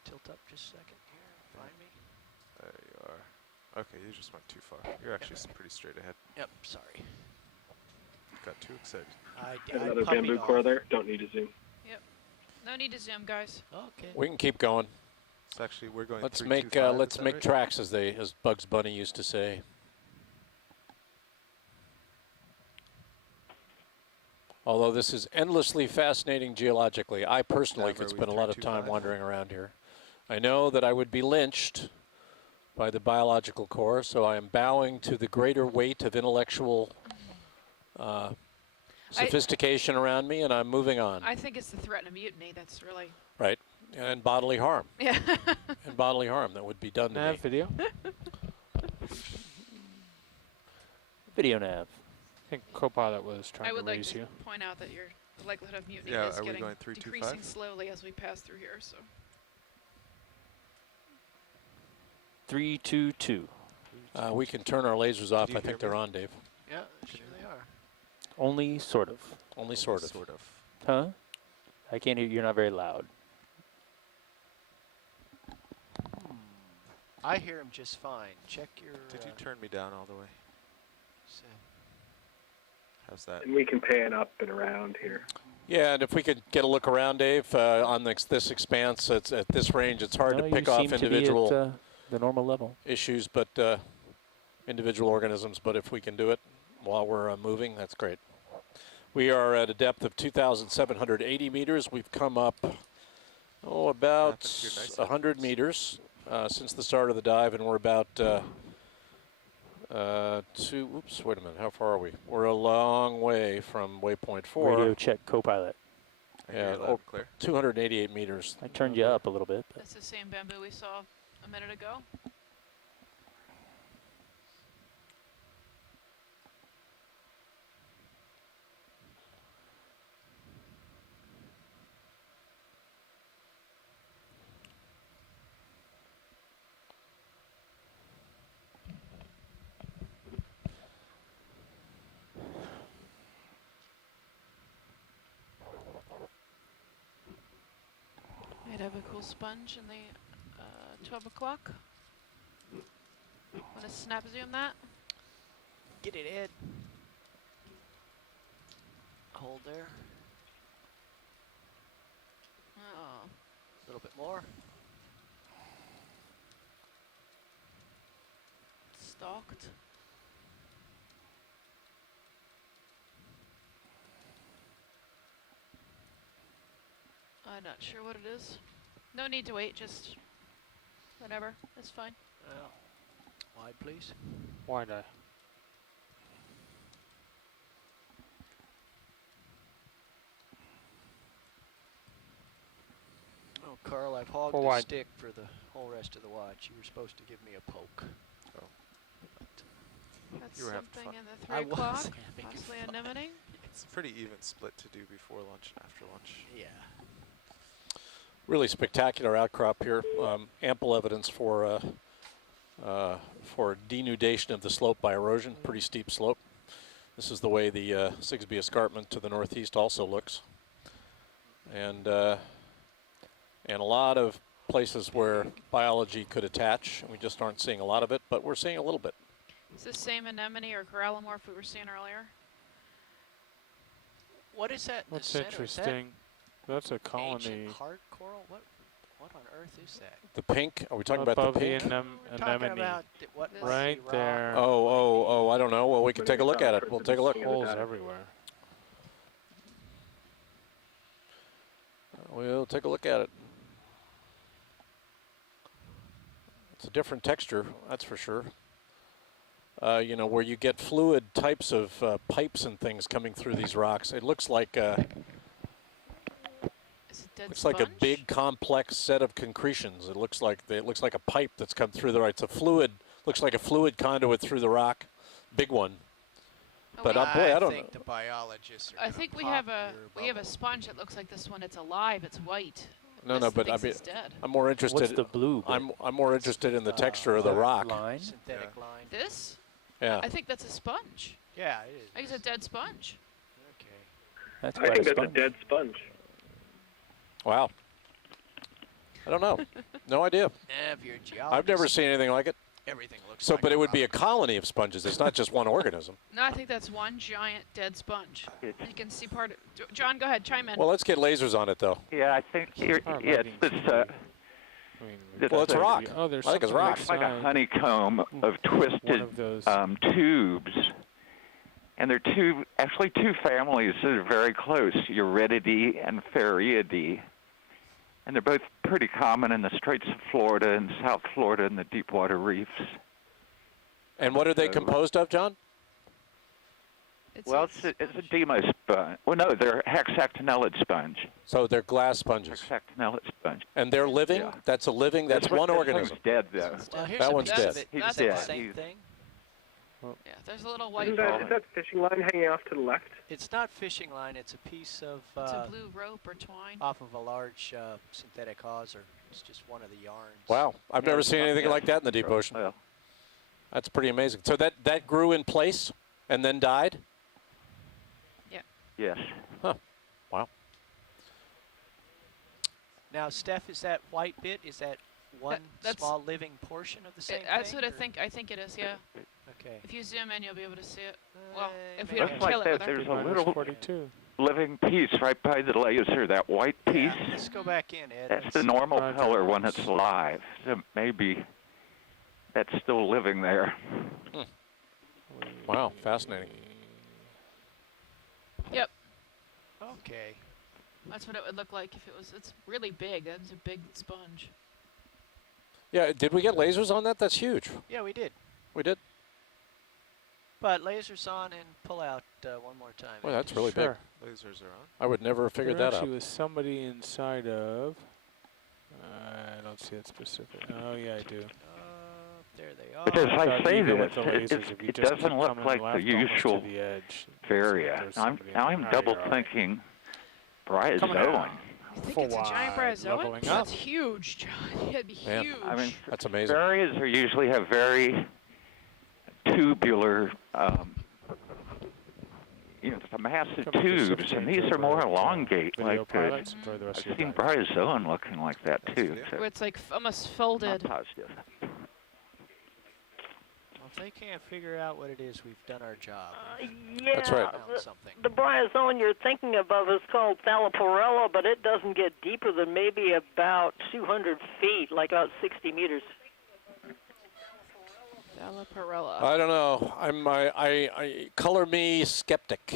Tilt up just a second here. Find me. There you are. Okay, you just went too far. You're actually pretty straight ahead. Yep. Sorry. Got too excited. I another puppied bamboo off. coral there. Don't need to zoom. No need to zoom, guys. Okay. We can keep going. So actually, we're going. Let's 325, is let's that make right? tracks, as Bugs Bunny used to say. Although this is endlessly fascinating geologically, I personally Nav, are could we spend a lot of time 325? wandering around here. I know that I would be lynched by the biological corps, so I am bowing to the greater weight of intellectual sophistication around me, and I'm moving on. I think it's the threat of mutiny that's really. Right, and bodily harm, Yeah. and bodily harm that would be done to me. Nav video. Video nav. I think Copilot was trying I to would like raise to you. point out that the likelihood of mutiny Yeah, is are we getting going 325? decreasing slowly as we pass through here. So 322. We can turn our lasers off. you I hear think they're me? on, Dave. Yeah, sure they are. Only sort of. Only sort of. Sort of. Huh? I can't hear. You're not very loud. I hear him just fine. Check your. Did you turn me down all the way? How's that? And we can pan up and around here. Yeah, and if we could get a look around, Dave, on this expanse, it's at this range, it's hard No, to you pick off seem to be individual at, the normal level. issues, but individual organisms. But if we can do it while we're moving, that's great. We are at a depth of 2,780 meters. We've come up, about Happens to be nice 100 meters since the start of the dive, and we're about oops, wait a minute, how far are we? We're a long way from waypoint 4. Radio check, co-pilot. I hear you loud and clear. 288 meters. I turned you up a little bit. But That's the same bamboo we saw a minute ago. Might have a cool sponge in the 12 o'clock. Want to snap zoom that? Get it, Ed. Hold there. Oh, A little bit more. stalked. I'm not sure what it is. No need to wait, just whatever. That's fine. Well, wide, please. Wide eye. Oh, Carl, I've hogged For the wide. stick for the whole rest of the watch. You were supposed to give me a poke. That's You were having something fun. in the 3 I o'clock. was having Possibly fun. anemone. It's a pretty even split to do before lunch and after lunch. Yeah. Really spectacular outcrop here. Ample evidence for denudation of the slope by erosion. Pretty steep slope. This is the way the Sigsbee Escarpment to the northeast also looks. And a lot of places where biology could attach. We just aren't seeing a lot of it, but we're seeing a little bit. Is this same anemone or corallimorph we were seeing earlier? What is that in That's the center? Is that interesting. That's a colony ancient hard coral? What on earth is that? The pink, are we talking about above the pink? We're talking anemone. about what This- must Right be rock. there. Oh, I don't know. Well, we can take a look at it. We'll take a look. Holes everywhere. We'll take a look at it. It's a different texture, that's for sure. You know, where you get fluid types of pipes and things coming through these rocks. It looks like Is it dead it's like a sponge? big complex set of concretions. It looks like a pipe that's come through the rock. It's a fluid. Looks like a fluid conduit through the rock, big one. Oh, But wait. boy, I don't think know. the biologists are I gonna think we pop have your a bubble. sponge that looks like this one. It's alive. It's white. No, This but I thinks mean, it's dead. I'm more What's interested. the blue bit? I'm more interested in the texture of the rock. Line? Synthetic Yeah. line. This? Yeah. I think that's a sponge. Yeah, it is. I think it's a dead sponge. Okay. That's I quite think a that's a sponge. dead sponge. Wow. I don't know. No idea. If you're a geologist, I've never seen anything like it. everything looks So, like but a it would be a rock. colony of sponges. It's not just one organism. No, I think that's one giant dead sponge. You It's, can see part of. John, go ahead. Chime in. Well, let's get lasers on it, though. yeah, I think here, Our yeah, lighting's it's pretty- I mean, it's Well, it's a- rock. Oh, there's I think it's something rock. looks like a inside. honeycomb of One twisted of those. tubes. And they're actually two families that are very close, Eurydidae and Phariidae. And they're both pretty common in the Straits of Florida and South Florida and the deep water reefs. And what are they composed of, John? It's Well, a it's a sponge. demo sponge. Well, no, they're hexactinellid sponge. So they're glass sponges. Hexactinellid sponge. And they're living? Yeah. That's a living, that's one This organism. one's dead, though. This one's Well, dead. here's That a one's piece dead. of it. He's That's dead. the same He's- thing. Yeah, there's a little white. Is that fishing line hanging off to the left? It's not fishing line. It's a piece of It's a blue rope or twine. off of a large synthetic hawser. It's just one of the yarns. Wow. I've Yeah, never it's seen not anything dead. like that in the deep ocean. Well, That's pretty amazing. So that grew in place and then died? yes. Wow. Now, Steph, is that white bit? Is that one that's- small living portion of the same That's thing? what I or- think. I think it is. Yeah. Okay. If you zoom in, you'll be able to see it. Well, if we maybe don't Looks like kill it with our. there's a Minus little 42. living piece right by the laser, that white piece. Yeah, let's go back in, Ed. That's Let's the see. normal Roger. color when it's alive. So maybe that's still living there. Wow, fascinating. Yep. Okay. That's what it would look like if it was. It's really big. That's a big sponge. Yeah, did we get lasers on that? That's huge. Yeah, we did. We did? But lasers on and pull out one more time. Well, that's really Sure. Lasers are on. I would never have figured There that out. actually was somebody inside of. I don't see it specific. Oh yeah, I do. There they are. But as I say Even this, with the lasers, if you it just doesn't keep look coming like left the almost to usual the edge, it looks like area. there's I'm, somebody now in I'm the- double you're all right. thinking Coming bryozoan. out. You think For it's a giant wide, bryozoan? leveling up. That's huge, John. It'd be Man, huge. I mean, That's amazing. Barriers are usually have very tubular, the massive Come to tubes, Pacific and Range these are more over, elongate, video like pilots. Enjoy the rest I've of your seen day. bryozoan looking like that too. Thanks, So Where it's like almost I'm folded. not positive. Well, if they can't figure out what it is, we've done our job. Yeah, That's right. Found something. the bryozoan you're thinking of is called Thalloporella, but it doesn't get deeper than maybe about 200 feet, like about 60 meters. Thalloporella. I don't know. I color me skeptic.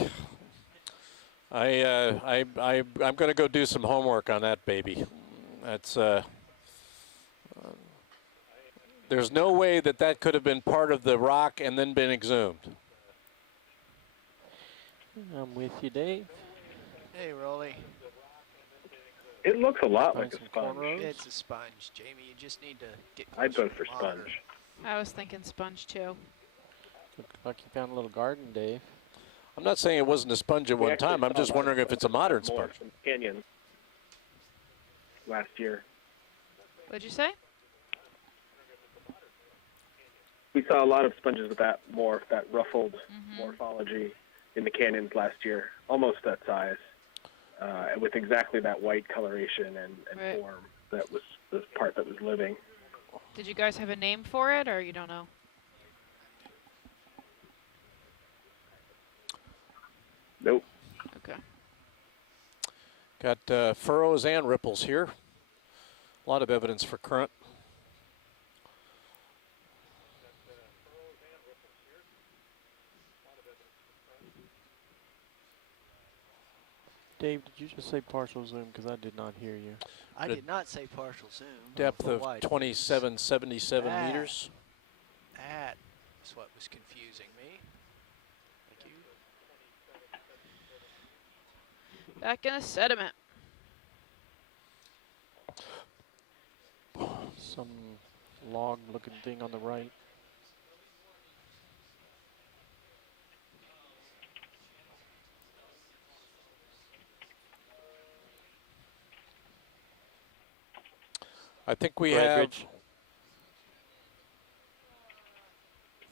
I'm going to go do some homework on that baby. That's there's no way that that could have been part of the rock and then been exhumed. I'm with you, Dave. Hey, Rolly. It looks a lot Find like a some sponge. cornrows. It's a sponge, Jamie. You just need to get I'd closer vote to for the monitor. sponge. I was thinking sponge too. Look like you found a little garden, Dave. I'm not saying it wasn't a sponge at We one actually time. I'm saw just a lot of wondering if it's a sponges modern more sponge. from the canyon last year. What'd you say? We saw a lot of sponges with that ruffled morphology in the canyons last year, almost that size, with exactly that white coloration and Right. form that was the part that was living. Did you guys have a name for it, or you don't know? Nope. Okay. Got furrows and ripples here. A lot of evidence for current. Dave, did you just say partial zoom? Because I did not hear you. I The did not say partial zoom. Depth Full of wide, please. 2777 Ah. meters. That is what was confusing me. Thank you. Back in a sediment. Some log-looking thing on the right. I think we Go ahead, have. Rich.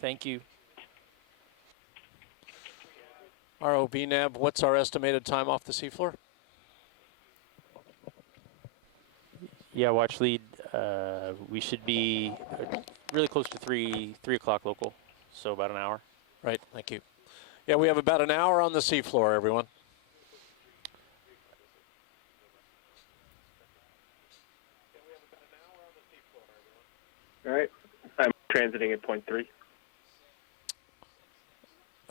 Thank you. ROV nav, what's our estimated time off the seafloor? Yeah, watch lead. We should be really close to 3 o'clock local, so about an hour. Right, thank you. Yeah, we have about an hour on the seafloor, everyone. All right. I'm transiting at point 3.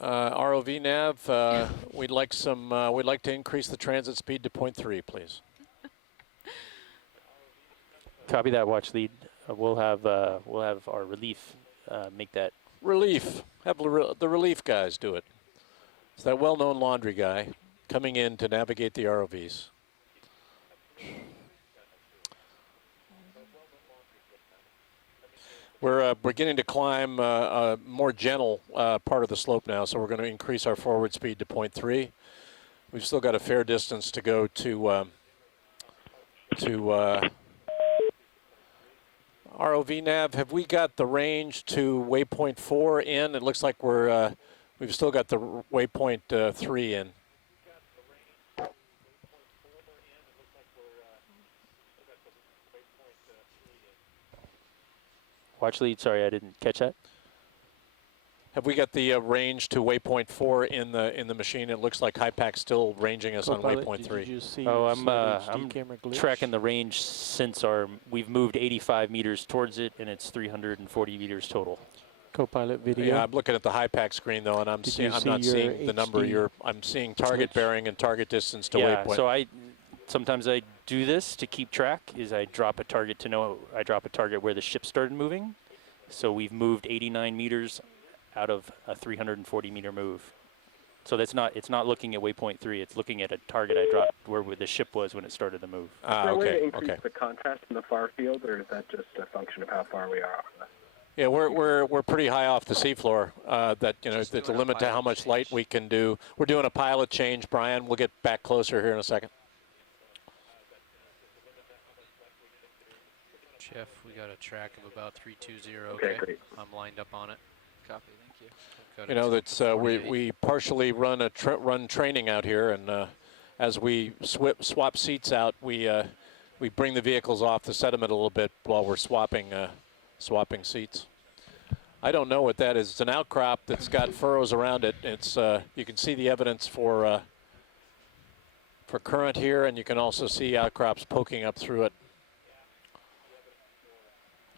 ROV nav, we'd like some. We'd like to increase the transit speed to 0.3, please. Copy that, watch lead. We'll have our relief make that. Relief. Have the relief guys do it. It's that well-known laundry guy coming in to navigate the ROVs. We're beginning to climb a more gentle part of the slope now, so we're going to increase our forward speed to 0.3. We've still got a fair distance to go to ROV nav. Have we got the range to waypoint 4 in? It looks like we've still got the waypoint 3 in. Watch lead, sorry, I didn't catch that. Have we got the range to waypoint 4 in the machine? It looks like HiPAC's still ranging us on Co-pilot, waypoint did 3. you just see Oh, I'm HD camera glitch? tracking the range since we've moved 85 meters towards it, and it's 340 meters total. Co-pilot video. Yeah, I'm looking at the high-pack screen though, and I'm Did seeing you I'm see not seeing your the number. HD I'm seeing target switch? bearing and target distance to Yeah, waypoint. so sometimes I do this to keep track. I drop a target where the ship started moving. So we've moved 89 meters out of a 340 meter move. So it's not looking at waypoint 3. It's looking at a target I dropped where the ship was when it started the move. Is there a way to Okay, increase okay. the contrast in the far field, or is that just a function of how far we are? Yeah, we're pretty high off the seafloor. That Just there's a doing a limit to how pilot much light change. we can do. We're doing a pilot change, Brian. We'll get back closer here in a second. Jeff, we got a track of about 320. Okay, great. I'm lined up on it. Copy, thank you. Got You it know, to that's 48. we partially run run training out here, and as we swap seats out, we bring the vehicles off the sediment a little bit while we're swapping seats. I don't know what that is. It's an outcrop that's got furrows around it. It's you can see the evidence for current here, and you can also see outcrops poking up through it.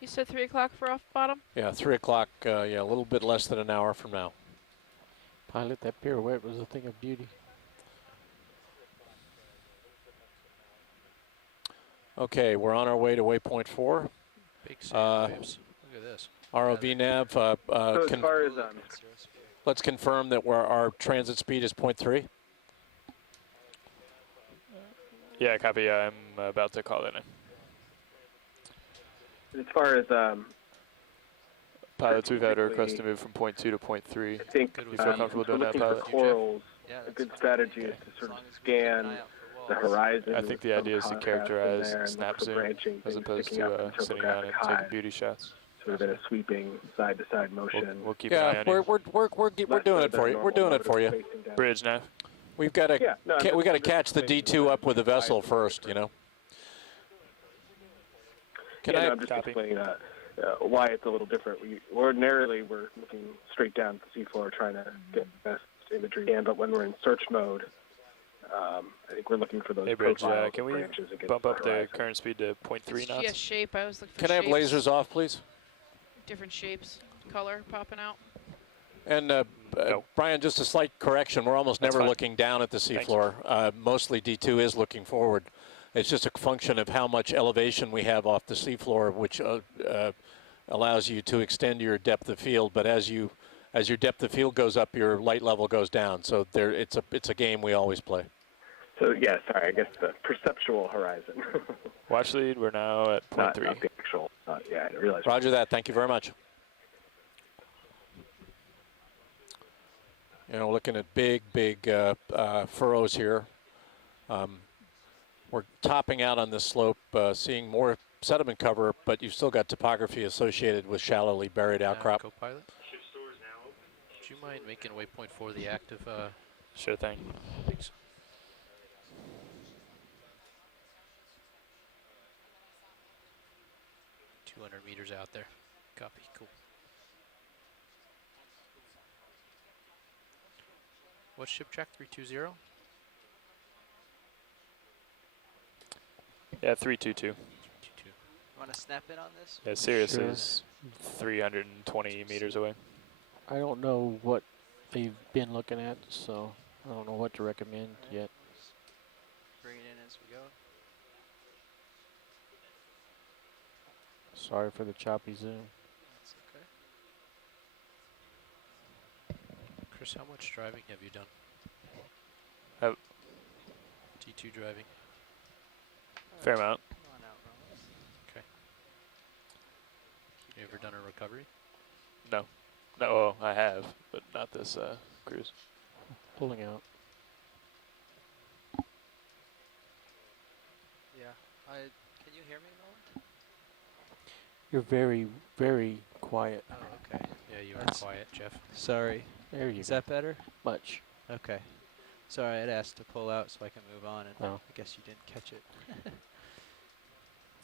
You said 3 o'clock for off bottom? Yeah, 3 o'clock. Yeah, a little bit less than an hour from now. Pilot, that pirouette was a thing of beauty. Okay, we're on our way to waypoint 4. Big sand waves. Look at this. ROV nav. So as far as Let's confirm that our transit speed is 0.3. Yeah, copy. I'm about to call that in. as far as Pilots, we've had a Basically- request to move from point 2 to point 3. I think Good You feel comfortable doing that, looking for pilot? corals, Yeah, a that's good fine. strategy is Okay. to sort As of long as we keep an scan eye out for the walls. horizon. I think the with idea is some to contrast in characterize there and snap look for zoom branching as things opposed sticking up to in sitting down topographic and high, taking beauty shots. sort of in a sweeping side-to-side motion. We'll keep an eye Yeah, on we're you. we're doing it for you. We're doing it for you. Bridge nav. We've got to Yeah, no, I'm we got to just catch the making D2 up with the sure vessel it's first. You know. Can yeah, I? no, I'm just Copy. explaining why it's a little different. Ordinarily, we're looking straight down at the seafloor trying to get the best imagery we can, but when we're in search mode, I think we're looking for those Hey, Bridge, profiles can of we branches against bump up the horizon. current speed to 0.3 It's knots? shape. I was looking for Can I have shapes. lasers off, please? Different shapes, color popping out. And No. Brian, just a slight correction. We're almost That's never fine. looking down at the Thanks. seafloor. Mostly D2 is looking forward. It's just a function of how much elevation we have off the seafloor, which allows you to extend your depth of field. But as your depth of field goes up, your light level goes down. So it's a game we always play. So yeah, sorry, I guess the perceptual horizon, Watch lead, we're now at not 0.3. the actual. Yeah, I didn't realize. Roger that. Thank you very much. You know, looking at big furrows here. We're topping out on this slope, seeing more sediment cover, but you've still got topography associated with shallowly buried outcrop. Co-pilot. Would you mind making waypoint 4 the active? Sure thing. Thanks. Meters out there. Copy. Cool. What ship track? 320? Yeah, 322. 322. Want to snap in on this? Yeah, Sirius Sure. is 320 meters away. I don't know what they've been looking at, so I don't know what to recommend yet. Bring it in as we go. Sorry for the choppy zoom. That's okay. Chris, how much driving have you done? Oh. D2 driving. Fair amount. Come on out, Rollins. You ever done a recovery? No, well, I have, but not this cruise. Pulling out. Yeah. Can you hear me, Roland? You're very, very quiet. Oh, okay. Yeah, you are That's- quiet, Jeff. Sorry. There you Is go. that better? Much. Okay. Sorry, I had asked to pull out so I can move on, and Oh. I guess you didn't catch it.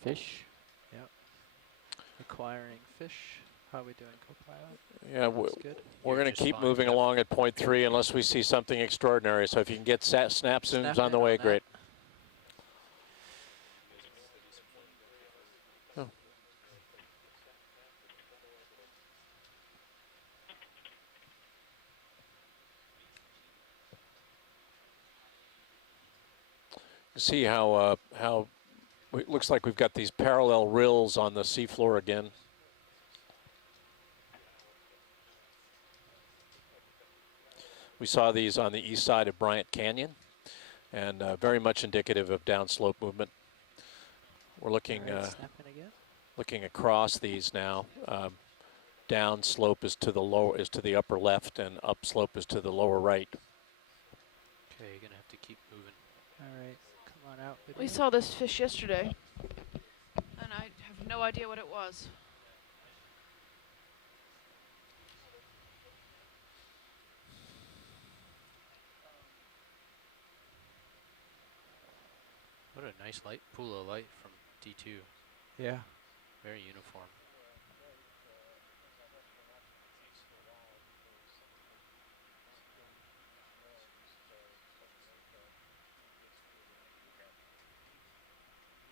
Fish. Acquiring fish. How are we doing, co-pilot? Yeah, That's good. we're You're going to just keep fine, moving Jeff. along at 0.3 unless we see something extraordinary. So if you can get snap zooms Snap on the in way, on that. great. See how it looks like we've got these parallel rills on the seafloor again. We saw these on the east side of Bryant Canyon, and very much indicative of downslope movement. We're looking Snapping again. looking across these now. Downslope is to the upper left, and upslope is to the lower right. Okay, you're gonna have to keep moving. All right, come on out. We Video. saw this fish yesterday, and I have no idea what it was. What a nice light pool of light from D2. Yeah. Very uniform.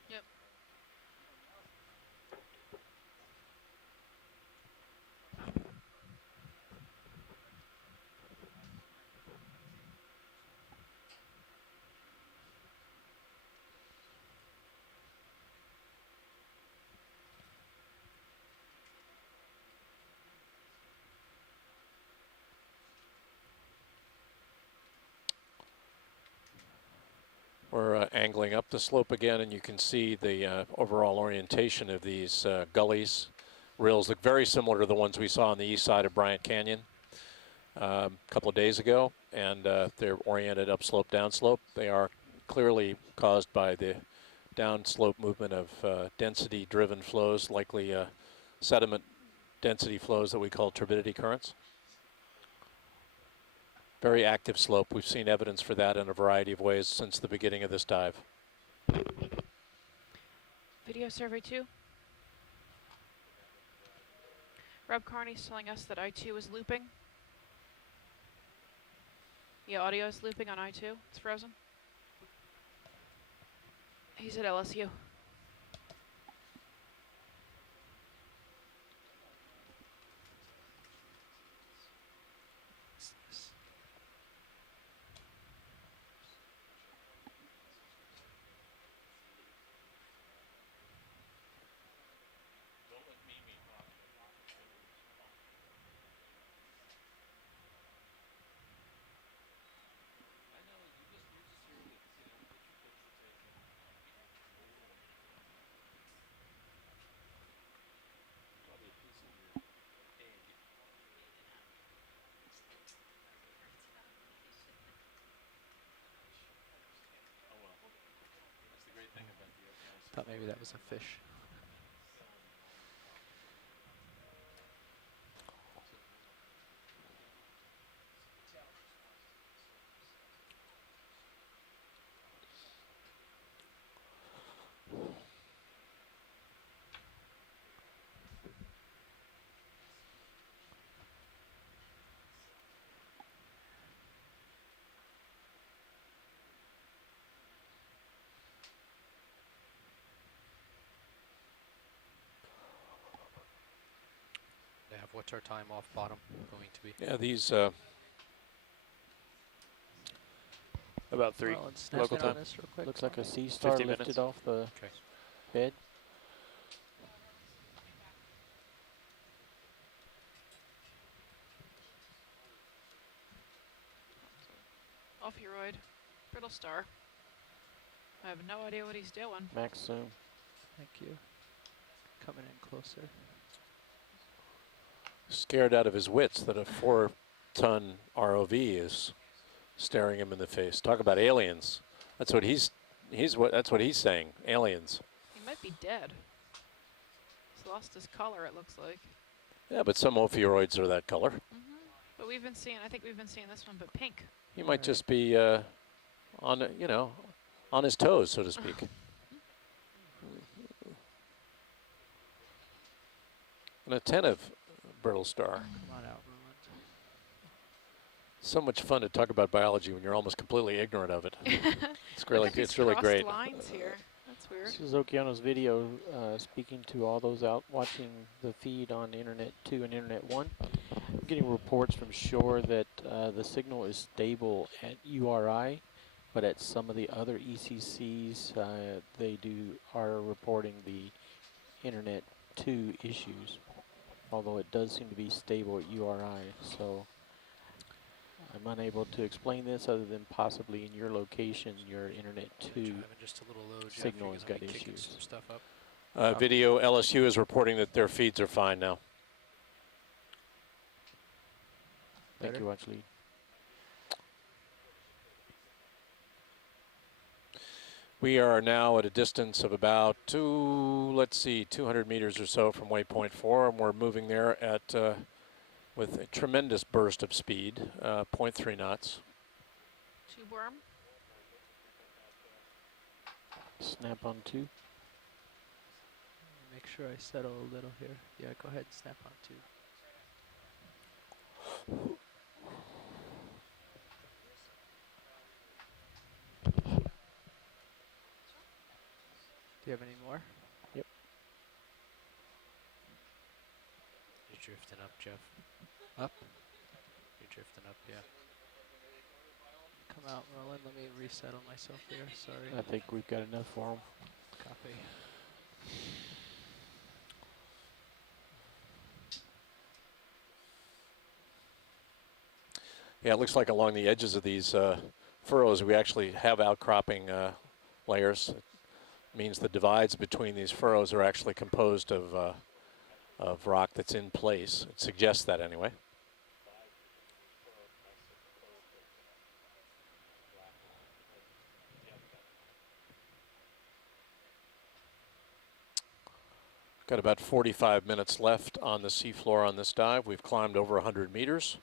Yep. We're angling up the slope again, and you can see the overall orientation of these gullies. Rills look very similar to the ones we saw on the east side of Bryant Canyon a couple of days ago, and they're oriented upslope, downslope. They are clearly caused by the downslope movement of density-driven flows, likely sediment density flows that we call turbidity currents. Very active slope. We've seen evidence for that in a variety of ways since the beginning of this dive. Video survey 2. Rob Carney's telling us that I2 is looping. Yeah, audio is looping on I2. It's frozen. He's at LSU. Thought maybe that was a fish. Nav, what's our time off bottom going to be? Yeah, these About 3 Well, let's snap local in on time. this real quick. Looks like a sea star 50 lifted minutes. off the Okay. bed. Ophiroid. Brittle star. I have no idea what he's doing. Max zoom. Thank you. Coming in closer. scared out of his wits that a 4-ton ROV is staring him in the face. Talk about aliens. That's what that's what he's saying. Aliens. He might be dead. He's lost his color, it looks like. Yeah, but some ophiuroids are that color. But we've been seeing, I think we've been seeing this one, but pink. He might just be on, on his toes, so to speak. An attentive brittle star. Come on out, Ruined. So much fun to talk about biology when you're almost completely ignorant of it. It's really, Look at these it's really crossed great. lines here. That's weird. This is Okeanos video speaking to all those out watching the feed on Internet 2 and Internet 1. I'm getting reports from shore that the signal is stable at URI but at some of the other ECCs, they are reporting the Internet 2 issues, although it does seem to be stable at URI. So I'm unable to explain this other than possibly in your location, your Internet 2 Driving just a little low, Jeff. signal You're has gonna got be kicking issues. some stuff up. Video LSU is reporting that their feeds are fine now. Thank Better? you, Watch Lead. We are now at a distance of about 200 meters or so from waypoint 4, and we're moving there at with a tremendous burst of speed, 0.3 knots. Tube worm. Snap on 2. Make sure I settle a little here. Yeah, go ahead and snap on 2. Do you have any more? Yep. You're drifting up, Jeff. Up? You're drifting up, yeah. Come out, Roland. Let me resettle myself here. Sorry. I think we've got enough for them. Copy. Yeah, it looks like along the edges of these furrows we actually have outcropping layers. It means the divides between these furrows are actually composed of rock that's in place. It suggests that anyway. Got about 45 minutes left on the seafloor on this dive. We've climbed over 100 meters.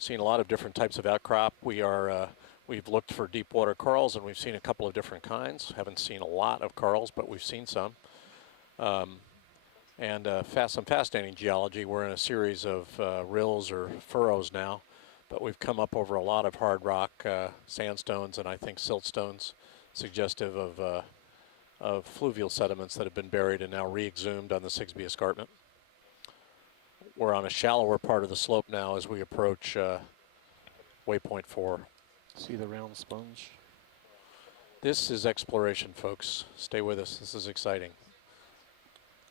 Seen a lot of different types of outcrop. We've looked for deep water corals, and we've seen a couple of different kinds. Haven't seen a lot of corals, but we've seen some. Some fascinating geology. We're in a series of rills or furrows now, but we've come up over a lot of hard rock, sandstones, and I think siltstones, suggestive of fluvial sediments that have been buried and now re-exhumed on the Sigsbee Escarpment. We're on a shallower part of the slope now as we approach waypoint 4. See the round sponge? This is exploration, folks. Stay with us. This is exciting.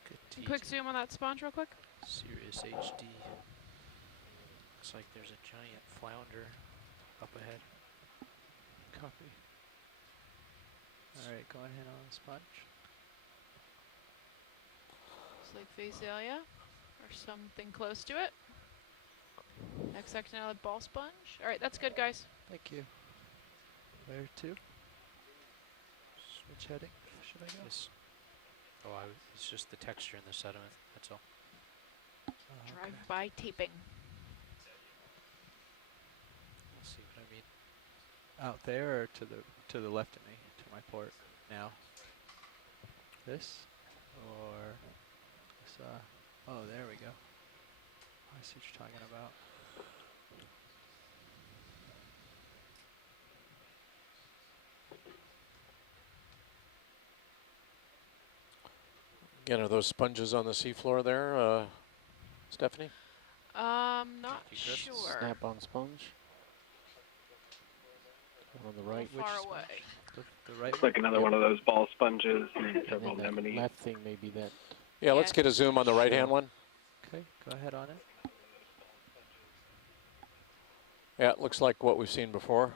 Good A tease. quick zoom on that sponge real quick. Sirius HD. Looks like there's a giant flounder up ahead. Copy. Alright, going ahead on the sponge. Looks like Phaselia or something close to it. Hexactinella ball sponge. All right, that's good, guys. Thank you. Where to? Which heading should I go? This, it's just the texture in the sediment, that's all. Oh, okay. Drive-by taping. Let's see what I mean. Out there or to the left of me, to my port now? This? Or this, oh, there we go. I see what you're talking about. Again, are those sponges on the seafloor there, Stephanie? Not Thank you, Chris. sure. Snap on sponge. On the right. Far Which away. The right Looks like another one of those ball sponges and And several then that anemone. left thing may be that. Yeah, let's Yeah. get a zoom on the right-hand Sure. one. Okay, go ahead on it. Yeah, it looks like what we've seen before.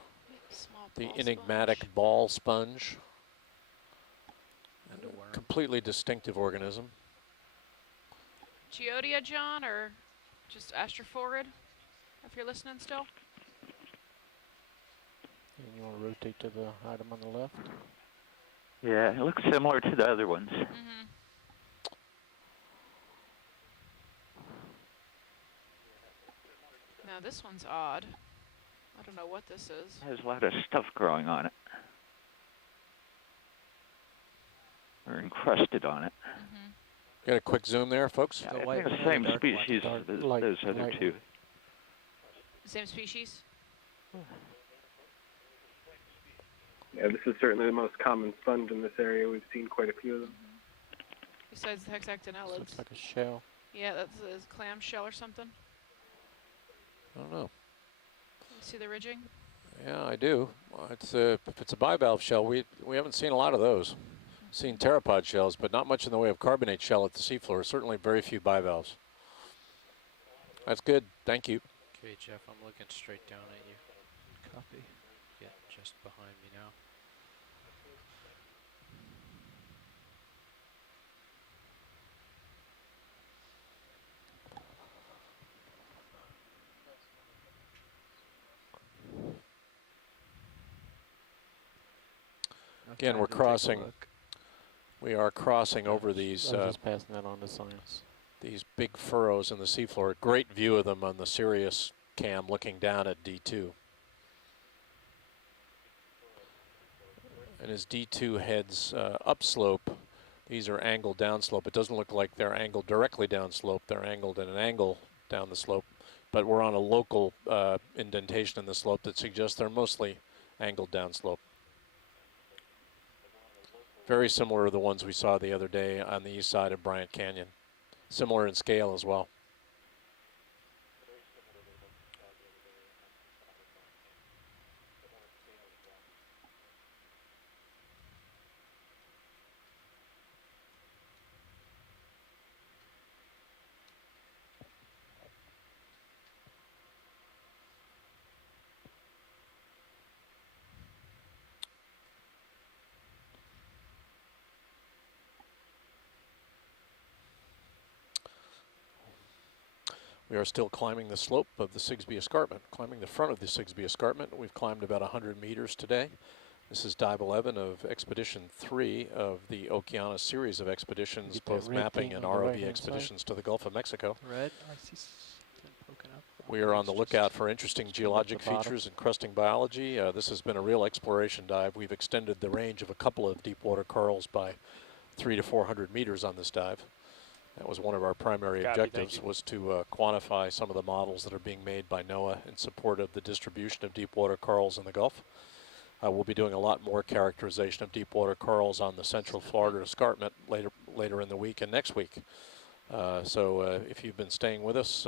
Small The ball enigmatic sponge. ball sponge. And a worm. Completely distinctive organism. Geodia, John, or just astrophorid, if you're listening still? And you want to rotate to the item on the left? Yeah, it looks similar to the other ones. Mm-hmm. Now this one's odd. I don't know what this is. Has a lot of stuff growing on it, or encrusted on it. Mm-hmm. Got a quick zoom there, folks? Yeah, The I white think the one or same the dark one? species Dark as light- those other light two. one. Same species? Yeah, this is certainly the most common sponge in this area. We've seen quite a few of them. Besides the This hexactinellids. looks like a shell. Yeah, that's a clam shell or something. I don't know. See the ridging? Yeah, I do. It's a, if it's a bivalve shell, we haven't seen a lot of those. Seen pteropod shells, but not much in the way of carbonate shell at the seafloor. Certainly very few bivalves. That's good. Thank you. Okay, Jeff, I'm looking straight down at you. Copy. Yeah, just behind me now. No Again, time we're to take a crossing. look. We are crossing over I these was just passing that on to science. these big furrows in the seafloor. Great view of them on the Sirius cam looking down at D2. And as D2 heads upslope, these are angled downslope. It doesn't look like they're angled directly downslope. They're angled at an angle down the slope. But we're on a local indentation in the slope that suggests they're mostly angled downslope. Very similar to the ones we saw the other day on the east side of Bryant Canyon. Similar in scale as well. We are still climbing the slope of the Sigsbee Escarpment, climbing the front of the Sigsbee Escarpment. We've climbed about 100 meters today. This is dive 11 of Expedition 3 of the Okeanos series of expeditions, Get that both red mapping king and on the ROV right-hand expeditions to the Gulf of Mexico. Red, I see something poking up. We are on the lookout for interesting geologic bottom. features and crusting biology. This has been a real exploration dive. We've extended the range of a couple of deep water corals by 300 to 400 meters on this dive. That was one of our primary Copy, objectives, was to quantify some of the models that are being made by NOAA in support of the distribution of deep water corals in the Gulf. We'll be doing a lot more characterization of deep water corals on the Central Florida Escarpment later in the week and next week. So if you've been staying with us,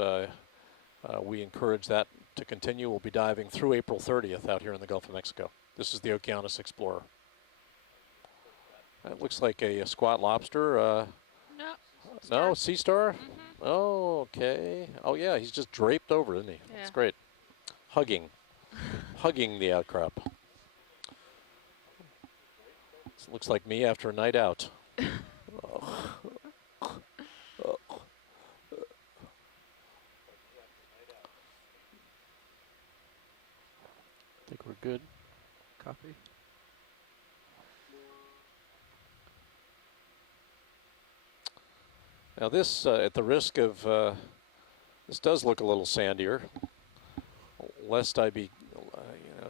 we encourage that to continue. We'll be diving through April 30th out here in the Gulf of Mexico. This is the Okeanos Explorer. That looks like a squat lobster. No. No, sea star? Mm-hmm. Oh, okay. Oh, yeah, he's just draped over, isn't he? Yeah. That's great. Hugging. Hugging the outcrop. This looks like me after a night out. Oh. Oh. I think we're good. Copy. Now this, at the risk of, this does look a little sandier, lest I be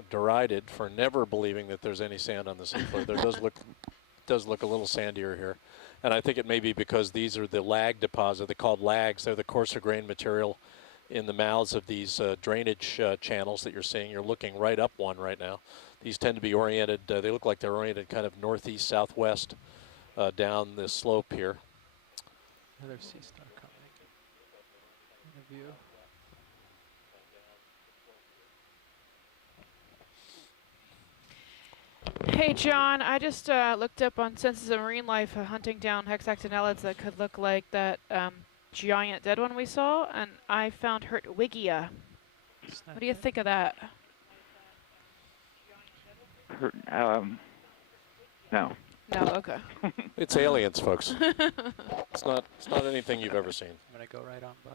derided for never believing that there's any sand on the seafloor. There does look a little sandier here. And I think it may be because these are the lag deposit. They're called lags. They're the coarser grain material in the mouths of these drainage channels that you're seeing. You're looking right up one right now. These tend to be oriented, they look like they're oriented kind of northeast, southwest down this slope here. Another sea star coming. In the view. Hey, John, I just looked up on Census of Marine Life hunting down hexactinellids that could look like that giant dead one we saw, and I found Hertwiggia. What do you think of that? No. No, okay. It's aliens, folks. It's not anything you've ever seen. I'm gonna go right on by.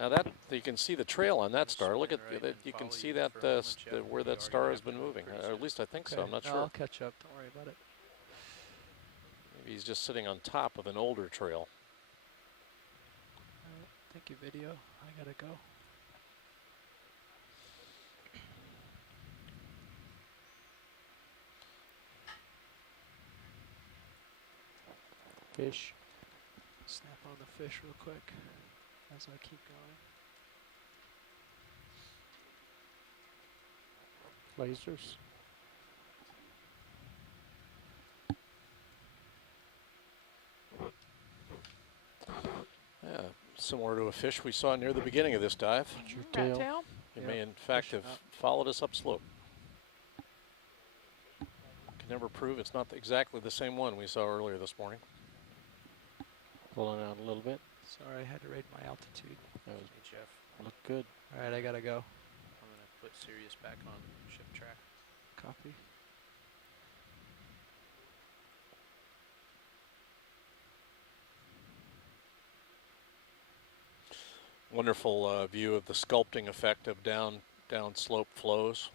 Now that you can see the trail on that star. Look at Right, that. and You can follow see you that for a moment, Jeff. where We that already star has have been to moving. pretty Or at soon. least I think so. I'm not No, sure. I'll catch up. Don't worry about it. Maybe he's just sitting on top of an older trail. Thank you, video. I gotta go. Fish. Snap on the fish real quick as I keep going. Lasers. Yeah, similar to a fish we saw near the beginning of this dive. Your Rat tail. tail? You Yep, may, in fact, pushing have up. followed us upslope. Can never prove it's not exactly the same one we saw earlier this morning. Pulling out a little bit. Sorry, I had to rate my altitude. That was, Hey, Jeff. looked good. All right, I gotta go. I'm going to put Sirius back on ship track. Copy. Wonderful view of the sculpting effect of down slope flows.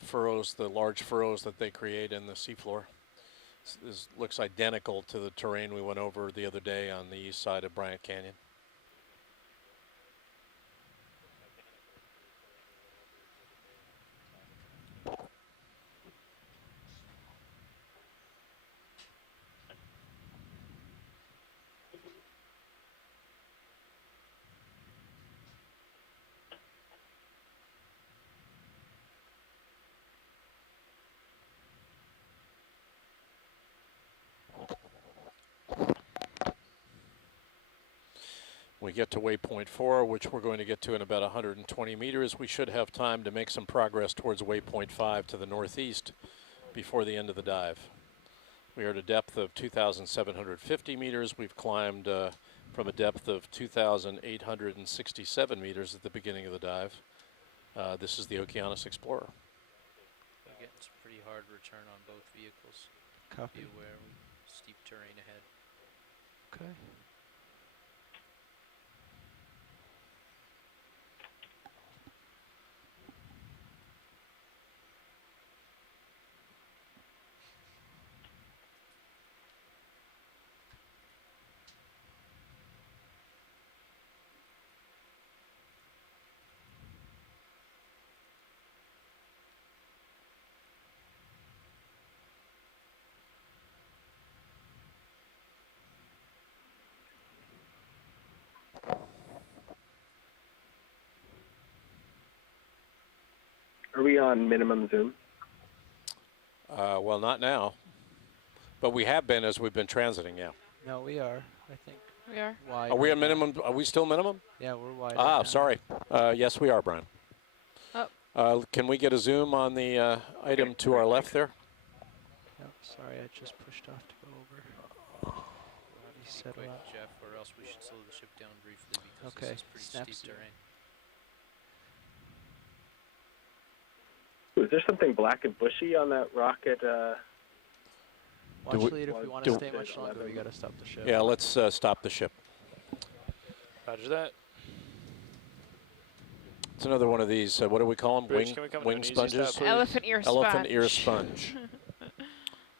The furrows, the large furrows that they create in the seafloor. This looks identical to the terrain we went over the other day on the east side of Bryant Canyon. We get to waypoint 4, which we're going to get to in about 120 meters. We should have time to make some progress towards waypoint 5 to the northeast before the end of the dive. We are at a depth of 2,750 meters. We've climbed from a depth of 2,867 meters at the beginning of the dive. This is the Okeanos Explorer. We're getting some pretty hard return on both vehicles. Copy. Be aware, steep terrain ahead. Okay. Are we on minimum zoom? Well, not now, but we have been as we've been transiting, yeah. No, we are. I think We are. wide. Are we right at now. minimum? Are we still minimum? Yeah, we're wide. Ah, right now. sorry. Yes, we are, Brian. Oh. Can we get a zoom on the item to our left there? Yep, sorry, I just pushed off to go over. Be Settle quick, out. Jeff, or else we should slow the ship down briefly because Okay, this is pretty snap steep zoom. terrain. Is there something black and bushy on that rock at Watch we- lead if we want do- to stay much longer, we gotta stop the ship. Yeah, let's stop the ship. Roger that. It's another one of these, what do we call them? Bridge, can we come to Wing an easy sponges? stop, please? Elephant ear sponge. Elephant ear sponge.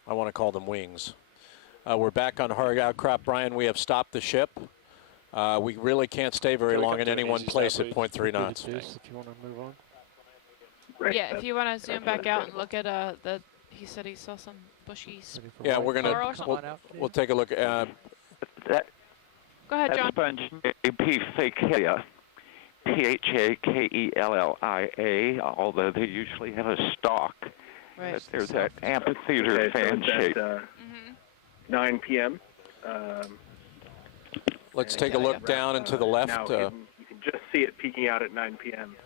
I want to call them wings. We're back on hard outcrop, Brian. We have stopped the ship. We really can't stay very Can we long come in to an any one easy place stop, at please? 0.3 knots. If you want to move on. right? Yeah, if you want to zoom back out and look at he said he saw some bushy. Ready for Yeah, wide? we're Coral or gonna something? Come on out. we'll take a look. That, Go ahead, that John. sponge may be Phakelia, Phakelia, although they usually have a stalk. Right. But there's that amphitheater Okay, so fan it's shape. at Mm-hmm. 9 p.m. Let's and take a it's look wrapped, down and to the left. Now hidden. You can just see it peeking out at 9 p.m.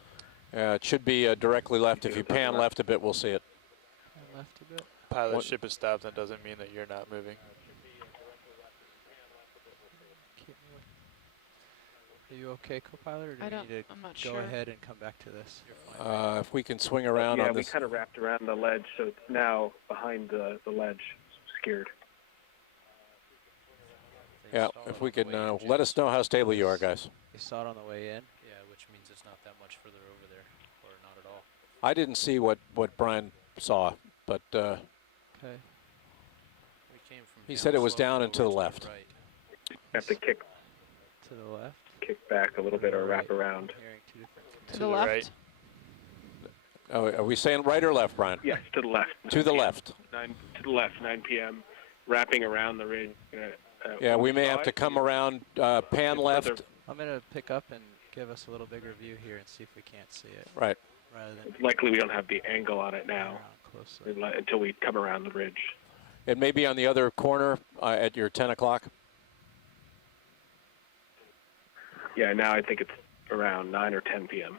It should be directly left. If you pan left a bit, we'll see it. And left a bit. Pilot What- ship is stopped. That doesn't mean that you're not moving. Keep moving. Are you okay, co-pilot, or do I we don't. need I'm not to go sure. ahead and come back to this? If we can swing around yeah, on we this. kind of wrapped around the ledge, so it's now behind the ledge, skewered. They Yeah, saw it if on we the can way in, let Jeff. us know how stable you are, guys. You saw it on the way in. Yeah, which means it's not that much further over there, or not at all. I didn't see what Brian saw, but Okay. We came from He said it was slope down and to the over left. right. Have to kick To the left. back a little bit or Right. wrap around. I'm hearing two different. To the left. right. are we saying right or left, Brian? Yes, to the left. To the 9 left. 9 to the left, 9 p.m. Wrapping around the ridge. Yeah, we may have to come around, pan left. I'm gonna pick up and give us a little bigger view here and see if we can't see it, Right. rather than It's likely we don't have the angle on it go now around closely. until we come around the ridge. It may be on the other corner at your 10 o'clock. Yeah, now I think it's around 9 or 10 p.m.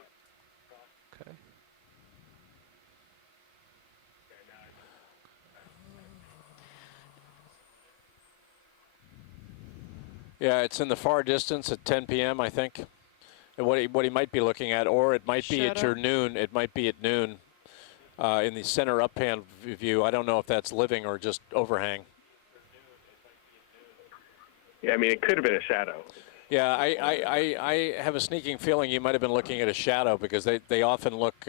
Yeah, it's in the far distance at 10 p.m. I think. And what he might be looking at, or it might be at Shadow. your noon. It might be at noon in the center up-hand view. I don't know if that's living or just overhang. Yeah, I mean, it could have been a shadow. Yeah, I have a sneaking feeling you might have been looking at a shadow because they often look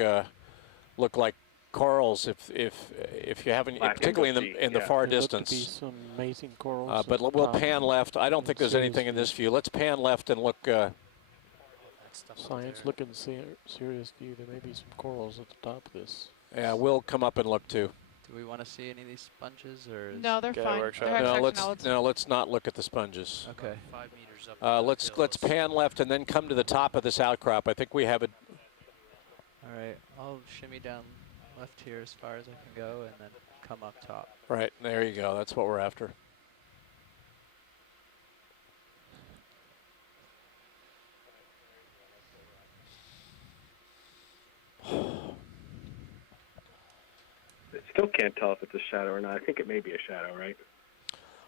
like corals if you haven't, Black and particularly bushy, in the yeah. far There look to be distance. some amazing corals. But at the we'll top. pan left. I don't think there's Serious anything in view. this view. Let's pan left and look. That stuff up Science there. looking serious view. There may be some corals at the top of this. Yeah, we'll come up and look too. Do we want to see any of these sponges, or is No, they're Get fine. workshop. They're No, hexactinelids. let's not look at the sponges. okay? 5 meters up. Let's pan left and then come to the top of this outcrop. I think we have it. All right, I'll shimmy down left here as far as I can go, and then come up top. Right, there you go. That's what we're after. I still can't tell if it's a shadow or not. I think it may be a shadow, right?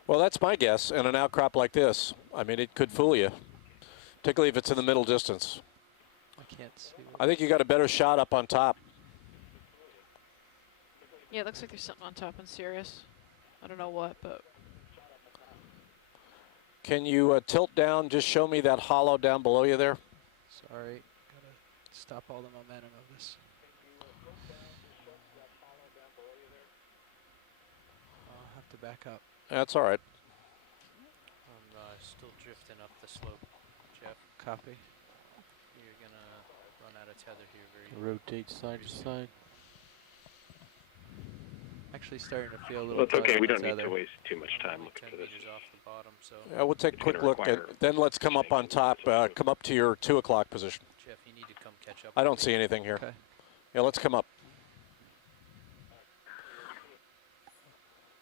Well, that's my guess. In an outcrop like this, I mean, it could fool you, particularly if it's in the middle distance. I can't see. I think you got a better shot up on top. Yeah, it looks like there's something on top in Sirius. I don't know what, but Can you tilt down? Just show me that hollow down below you there. Sorry, gotta stop all the momentum of this. I'll have to back up. That's all right. I'm still drifting up the slope, Jeff. Copy. You're gonna run out of tether here very. Rotate side to side. Actually starting to feel a little. Well, it's okay. tug We on don't the need to tether. waste too much time Only looking 10 for this. meters off the bottom, so Yeah, we'll take a It's quick gonna look at. require Then let's come up on top. Come up to your 2 o'clock position. Jeff, you need to come catch up. I with don't me. see anything here. Okay. Yeah, let's come up.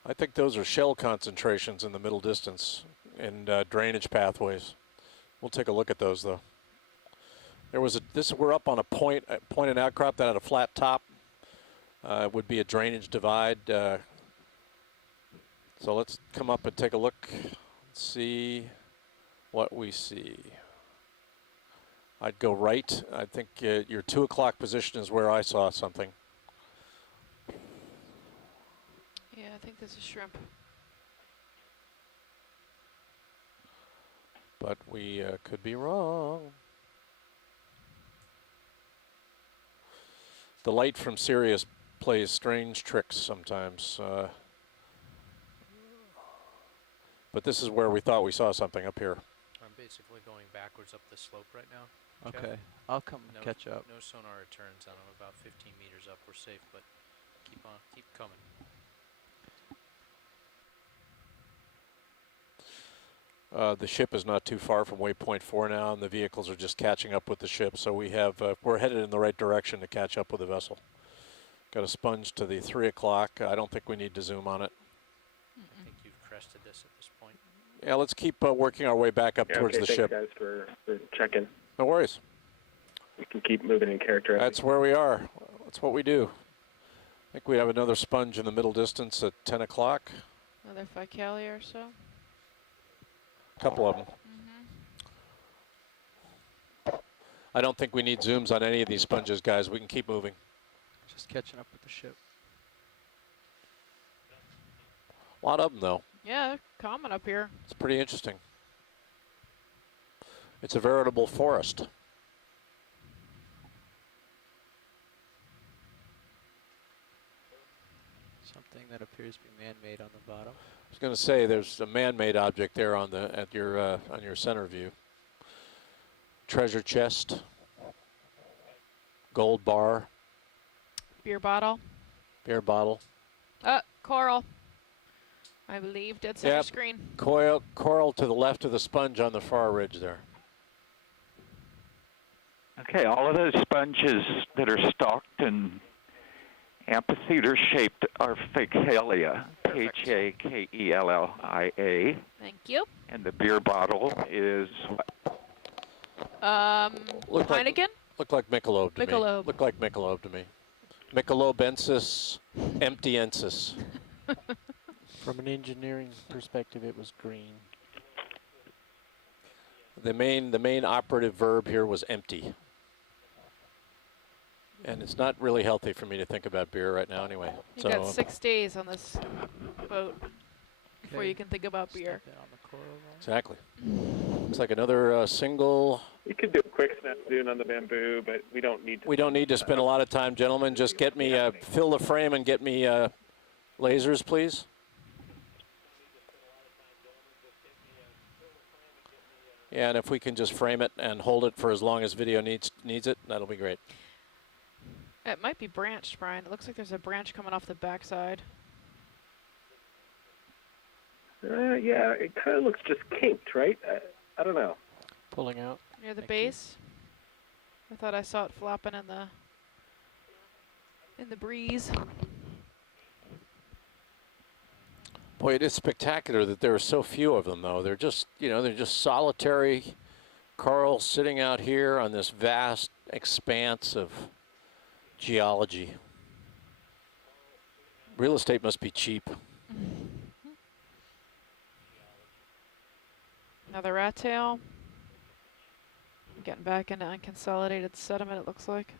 I think those are shell concentrations in the middle distance and drainage pathways. We'll take a look at those though. There was we're up on a point and outcrop that had a flat top. It would be a drainage divide. So let's come up and take a look, see what we see. I'd go right. I think your 2 o'clock position is where I saw something. yeah, I think this is shrimp. But we could be wrong. The light from Sirius plays strange tricks sometimes. But this is where we thought we saw something up here. I'm basically going backwards up the slope right now. Jeff. Okay, I'll come No, catch up. No sonar returns on them. About 15 meters up. We're safe, but keep coming. The ship is not too far from waypoint 4 now, and the vehicles are just catching up with the ship. So we have we're headed in the right direction to catch up with the vessel. Got a sponge to the 3 o'clock. I don't think we need to zoom on it. I think you've crested this at this point. Yeah, let's keep working our way back up Yeah, towards okay, the thanks ship. guys for checking. No worries. We can keep moving in character. That's where we are. That's what we do. I think we have another sponge in the middle distance at 10 o'clock. Another Ficalia or so. A couple of them. I don't think we need zooms on any of these sponges, guys. We can keep moving. Just catching up with the ship. A lot of them, though. Yeah, they're common up here. It's pretty interesting. It's a veritable forest. Something that appears to be man-made on the bottom. I was going to say there's a man-made object there on your center view. Treasure chest, gold bar, Beer bottle. beer bottle, Coral. I believe dead center Yep. screen. coral to the left of the sponge on the far ridge there. Okay, all of those sponges that are stalked and amphitheater shaped are Ficalia, P-H-A-K-E-L-L-I-A. Thank you. And the beer bottle is Look like- Heineken? Looked like Michelob to me. Michelob. Looked like Michelob to me. Michelobensis emptiensis. From an engineering perspective, it was green. The main operative verb here was empty. And it's not really healthy for me to think about beer right now anyway. You So got 6 days on this boat before Okay. you can think about beer. Step in on the coral roll. exactly. Looks like another single. You could do a quick snap zoom on the bamboo, but we don't need to. We don't need to spend a lot of time, gentlemen. Just get me, fill the frame and get me lasers, please. Yeah, and if we can just frame it and hold it for as long as video needs it, that'll be great. It might be branched, Brian. It looks like there's a branch coming off the backside. Yeah, it kind of looks just kinked, right? I don't know. Pulling out. Near the Thank you. base. I thought I saw it flopping in the breeze. Boy, it is spectacular that there are so few of them, though. They're just, they're just solitary corals sitting out here on this vast expanse of geology. Real estate must be cheap. Another rat tail. Getting back into unconsolidated sediment, it looks like.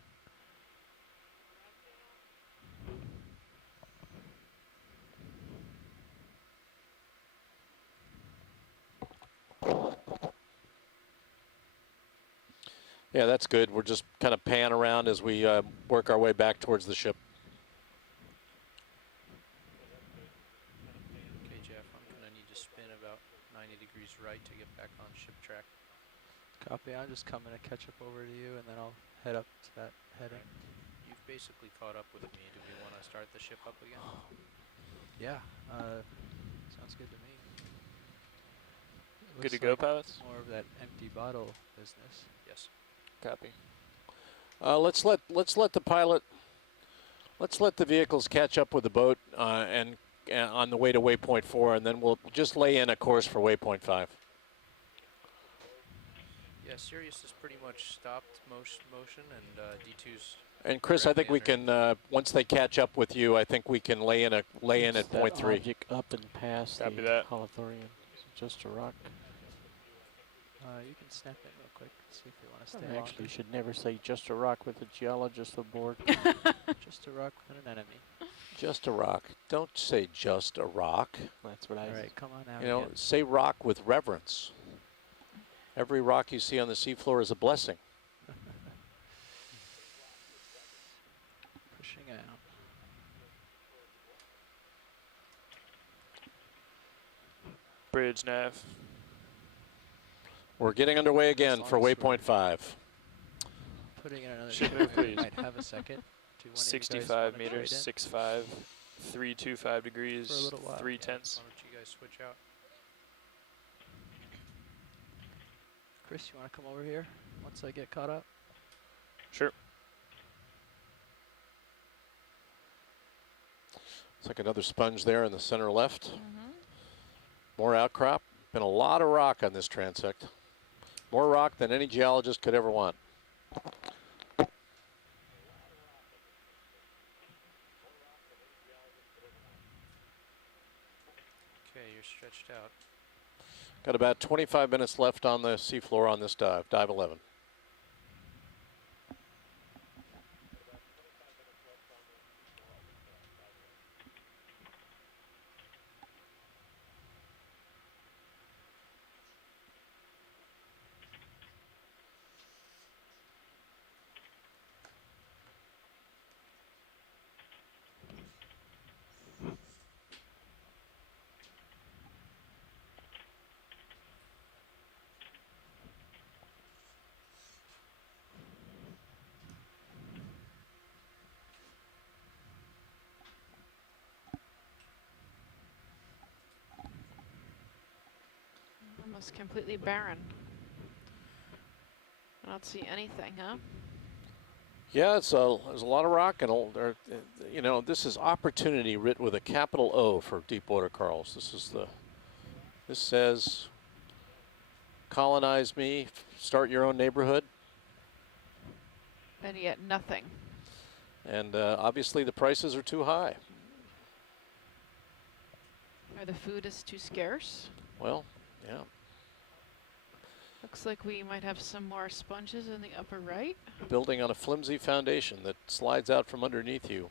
Yeah, that's good. We're just kind of pan around as we work our way back towards the ship. Okay, Jeff, I'm going to need to spin about 90 degrees right to get back on ship track. Copy. I'm just coming to catch up over to you, and then I'll head up to that heading. You've basically caught up with me. Do we want to start the ship up again? Yeah. Sounds good to me. Good to Looks go, like pilots? More of that empty bottle business. Yes. Copy. Let's let the pilot. Let's let the vehicles catch up with the boat and on the way to waypoint 4, and then we'll just lay in a course for waypoint 5. Yeah, Sirius has pretty much stopped motion, and D2's. And Chris, I think we can once they catch up with you, I think we can lay in at It's point that 3. object up and past Copy the that. Holothurian. Just a rock. You can snap in real quick. See if you want to stay I actually longer. should never say just a rock with a geologist aboard. Just a rock and an enemy. Just a rock. Don't say just a rock. That's what I All right, come on now. You know, say rock with reverence. Every rock you see on the seafloor is a blessing. Pushing out. Bridge nav. We're getting underway again long for as we're- waypoint 5. Putting in another. Ship ship, move, I please. might have a second. Do one of you guys 65 wanna meters, trade 6'5", 325 degrees, For a little while. 3 Yeah, tenths. why don't you guys switch out? in? Chris, you want to come over here once I get caught up? Sure. It's like another sponge there in the center left. Mm-hmm. More outcrop. Been a lot of rock on this transect. More rock than any geologist could ever want. Okay, you're stretched out. Got about 25 minutes left on the seafloor on this dive, dive 11. Almost completely barren. I don't see anything, huh? Yeah, there's a lot of rock, and you know, this is opportunity writ with a capital O for deepwater corals. This says, colonize me, start your own neighborhood, And yet nothing. and obviously the prices are too high. Or the food is too scarce. Well, yeah. Looks like we might have some more sponges in the upper right. Building on a flimsy foundation that slides out from underneath you.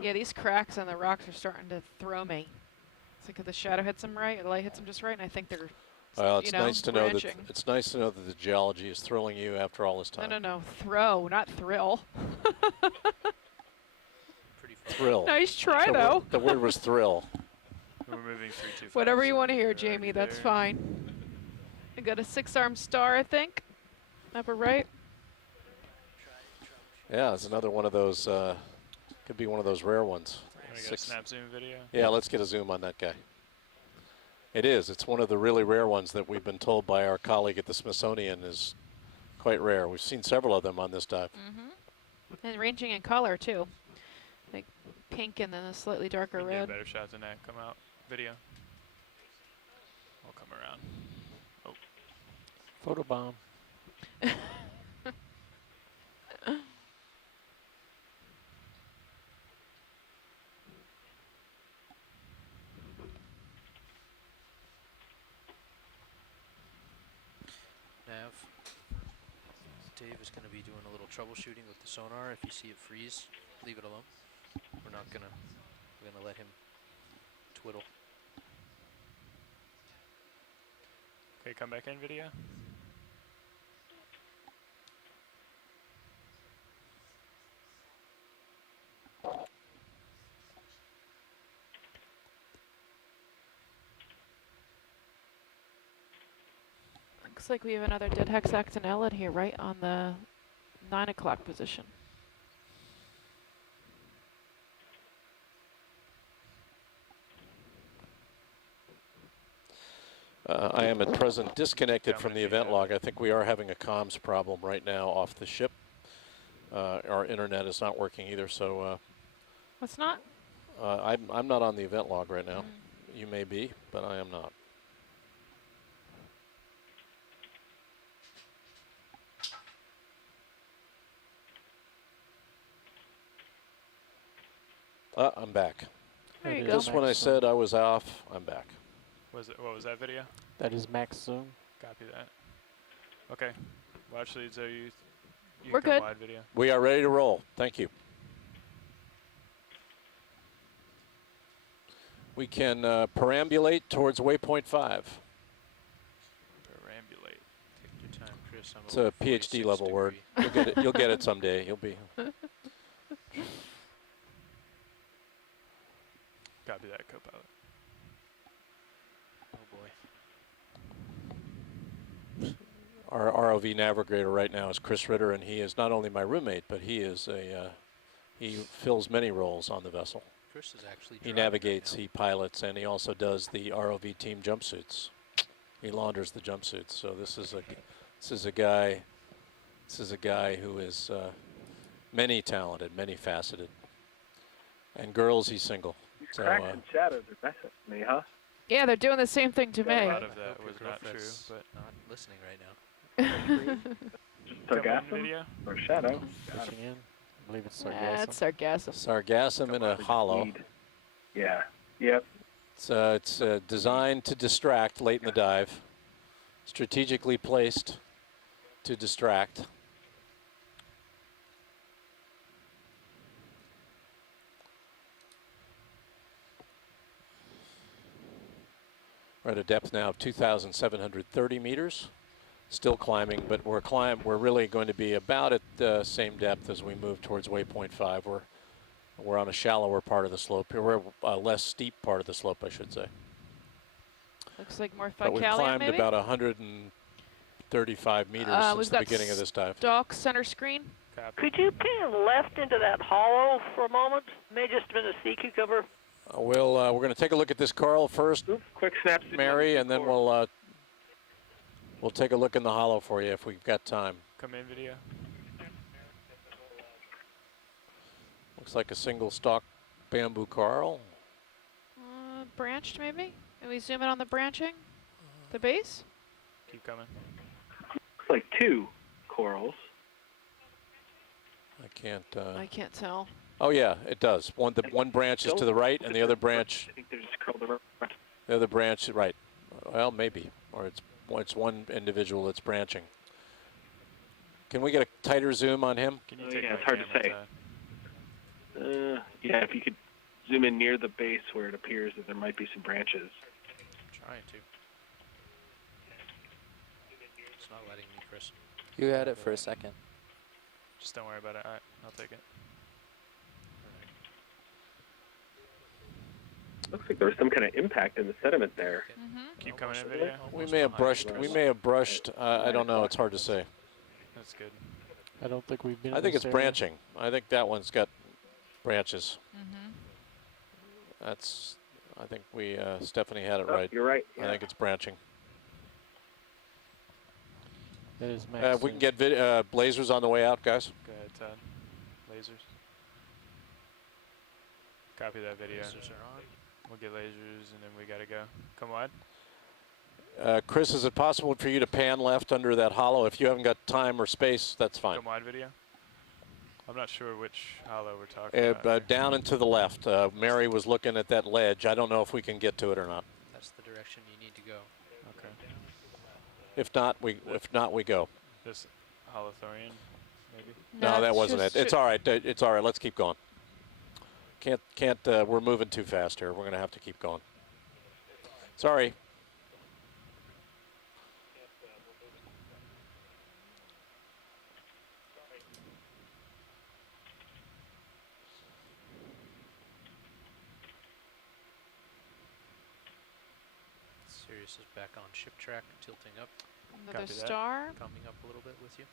Yeah, these cracks on the rocks are starting to throw me. It's like if the shadow hits them right, or the light hits them just right, and I think they're, Well, it's you know, nice to know that branching. it's nice to know that the geology is thrilling you after all this time. No, throw, not thrill. Pretty far. Thrill. Nice try, The though. word- the word was thrill. We're moving 325. Whatever you so want to hear, we're Jamie, already that's there. fine. I got a 6-arm star, I think. Upper right. Yeah, it's another one of those. Could be one of those rare ones. Want to get a snap zoom video? Yeah, let's get a zoom on that guy. It is. It's one of the really rare ones that we've been told by our colleague at the Smithsonian is quite rare. We've seen several of them on this dive. And ranging in color, too. Like pink and then a slightly darker We can get red. better shots than that. Come out. Video. I'll come around. Oh. Photobomb. Nav. Dave is going to be doing a little troubleshooting with the sonar. If you see it freeze, leave it alone. We're not gonna. We're gonna let him twiddle. Okay, come back in video. Looks like we have another dead hexactinellid here, right on the 9 o'clock position. I am at present disconnected Down from my the event feet. log. I think we are having a comms problem right now off the ship. Our internet is not working either, so What's not? I'm not on the event log right now. You may be, but I am not. I'm back. There you It go. is Just when I max said zoom. I was off, I'm back. What was that video? That is max zoom. Copy that. Okay. Well, actually, so you We're can come good. wide video. We are ready to roll. Thank you. We can perambulate towards waypoint 5. Perambulate. Take your time, Chris. I'm It's a over PhD 46 level word. degree. You'll get it. You'll get it someday. You'll be. Copy that, co-pilot. Oh boy. Our ROV navigator right now is Chris Ritter, and he is not only my roommate, but he is he fills many roles on the vessel. Chris is actually. He driving right navigates, now. he pilots, and he also does the ROV team jumpsuits. He launders the jumpsuits. So this is a guy who is many talented, many faceted. And girls, he's single. So Cracks and shadows are messing with me, huh? Yeah, they're doing the same thing to A me. lot of I that hope was your not true, girlfriend's but not listening right now. come in Sargassum video. or shadow? Got it. Pushing in. I believe it's That's sargassum. sargassum. sargassum in a hollow. Speed. Yeah. Yep. It's designed to distract late in the dive, strategically placed to distract. We're at a depth now of 2,730 meters. Still climbing, but we're really going to be about at the same depth as we move towards waypoint 5. We're on a shallower part of the slope here. We're a less steep part of the slope, I should say. Looks like more But we've ficallium, climbed maybe? about 135 meters we've since the got beginning of this dive. Dock center screen. Copy. Could you pan left into that hollow for a moment? May just have been a sea cucumber. We're going to take a look at this coral first, Oops, quick snap. Mary, and then we'll take a look in the hollow for you if we've got time. Come in video. Looks like a single stalk bamboo coral. Branched, maybe? Can we zoom in on the branching? The base? Keep coming. Looks like 2 corals. I can't. I can't tell. Oh yeah, it does. One branch is to the right, and the other branch I think they're just curled around. The other branch, right? Well, maybe, or it's one individual that's branching. Can we get a tighter zoom on him? Can you Oh, take yeah, my it's hard to camera, say. Yeah, if you could zoom in near the base where it appears that there might be some branches. Trying to. It's not letting me, Chris. You had it for a second. Just don't worry about it. I'll take it. Looks like there was some kind of impact in the sediment there. Keep coming in, Almost- video. We may have brushed. We may have brushed. I don't know. It's hard to say. That's good. I don't think we've been. I in think this it's area. branching. I think that one's got branches. Mm-hmm. That's. I think we Stephanie had it Oh, right. you're right. I Yeah. think it's branching. That is We max can get lasers on the way out, guys. Go ahead, Todd. Lasers. Copy that video. Lasers are on. We'll get lasers, and then we gotta go. Come wide. Chris, is it possible for you to pan left under that hollow? If you haven't got time or space, that's fine. Come wide video. I'm not sure which hollow we're talking about. here. Down and to the left. Mary was looking at that ledge. I don't know if we can get to it or not. That's the direction you need to go. Okay. If not, we go. This holothorian, maybe. No, that wasn't it. It's all right. It's all right. Let's keep going. Can't. We're moving too fast here. We're gonna have to keep going. Sorry. Sirius is back on ship track, tilting up, Another Copy that. star. coming up a little bit with you.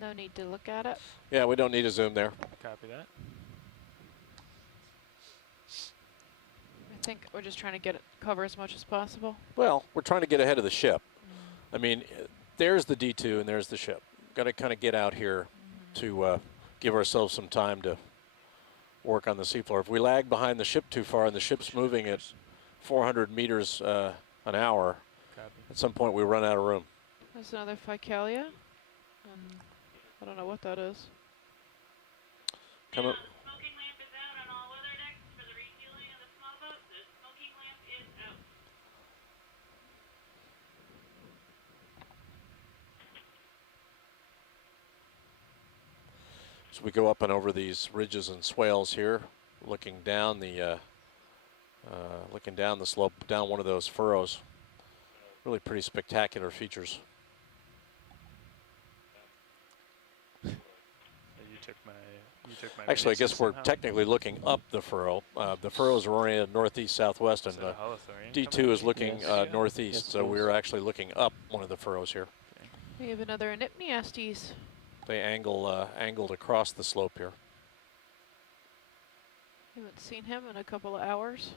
No need to look at it. Yeah, we don't need a zoom there. Copy that. I think we're just trying to get it cover as much as possible. Well, we're trying to get ahead of the ship. I mean, there's the D2 and there's the ship. Got to kind of get out here to give ourselves some time to work on the seafloor. If we lag behind the ship too far and the ship's moving at 400 meters an hour, Copy. at some point we run out of room. There's another Ficalia. I don't know what that is. Come up. Smoking lamp is out on all weather decks for the refueling of the small boat. The smoking lamp is out. So we go up and over these ridges and swales here, looking down the slope, down one of those furrows. Really pretty spectacular features. You took my. Actually, I video guess we're somehow. technically looking up the furrow. The furrows are oriented northeast southwest, and Is that a holothorian? D2 is looking Yes. northeast. Yes, So it we're is. actually looking up one of the furrows here. We have another Anipniastes. They angled across the slope here. Haven't seen him in a couple of hours.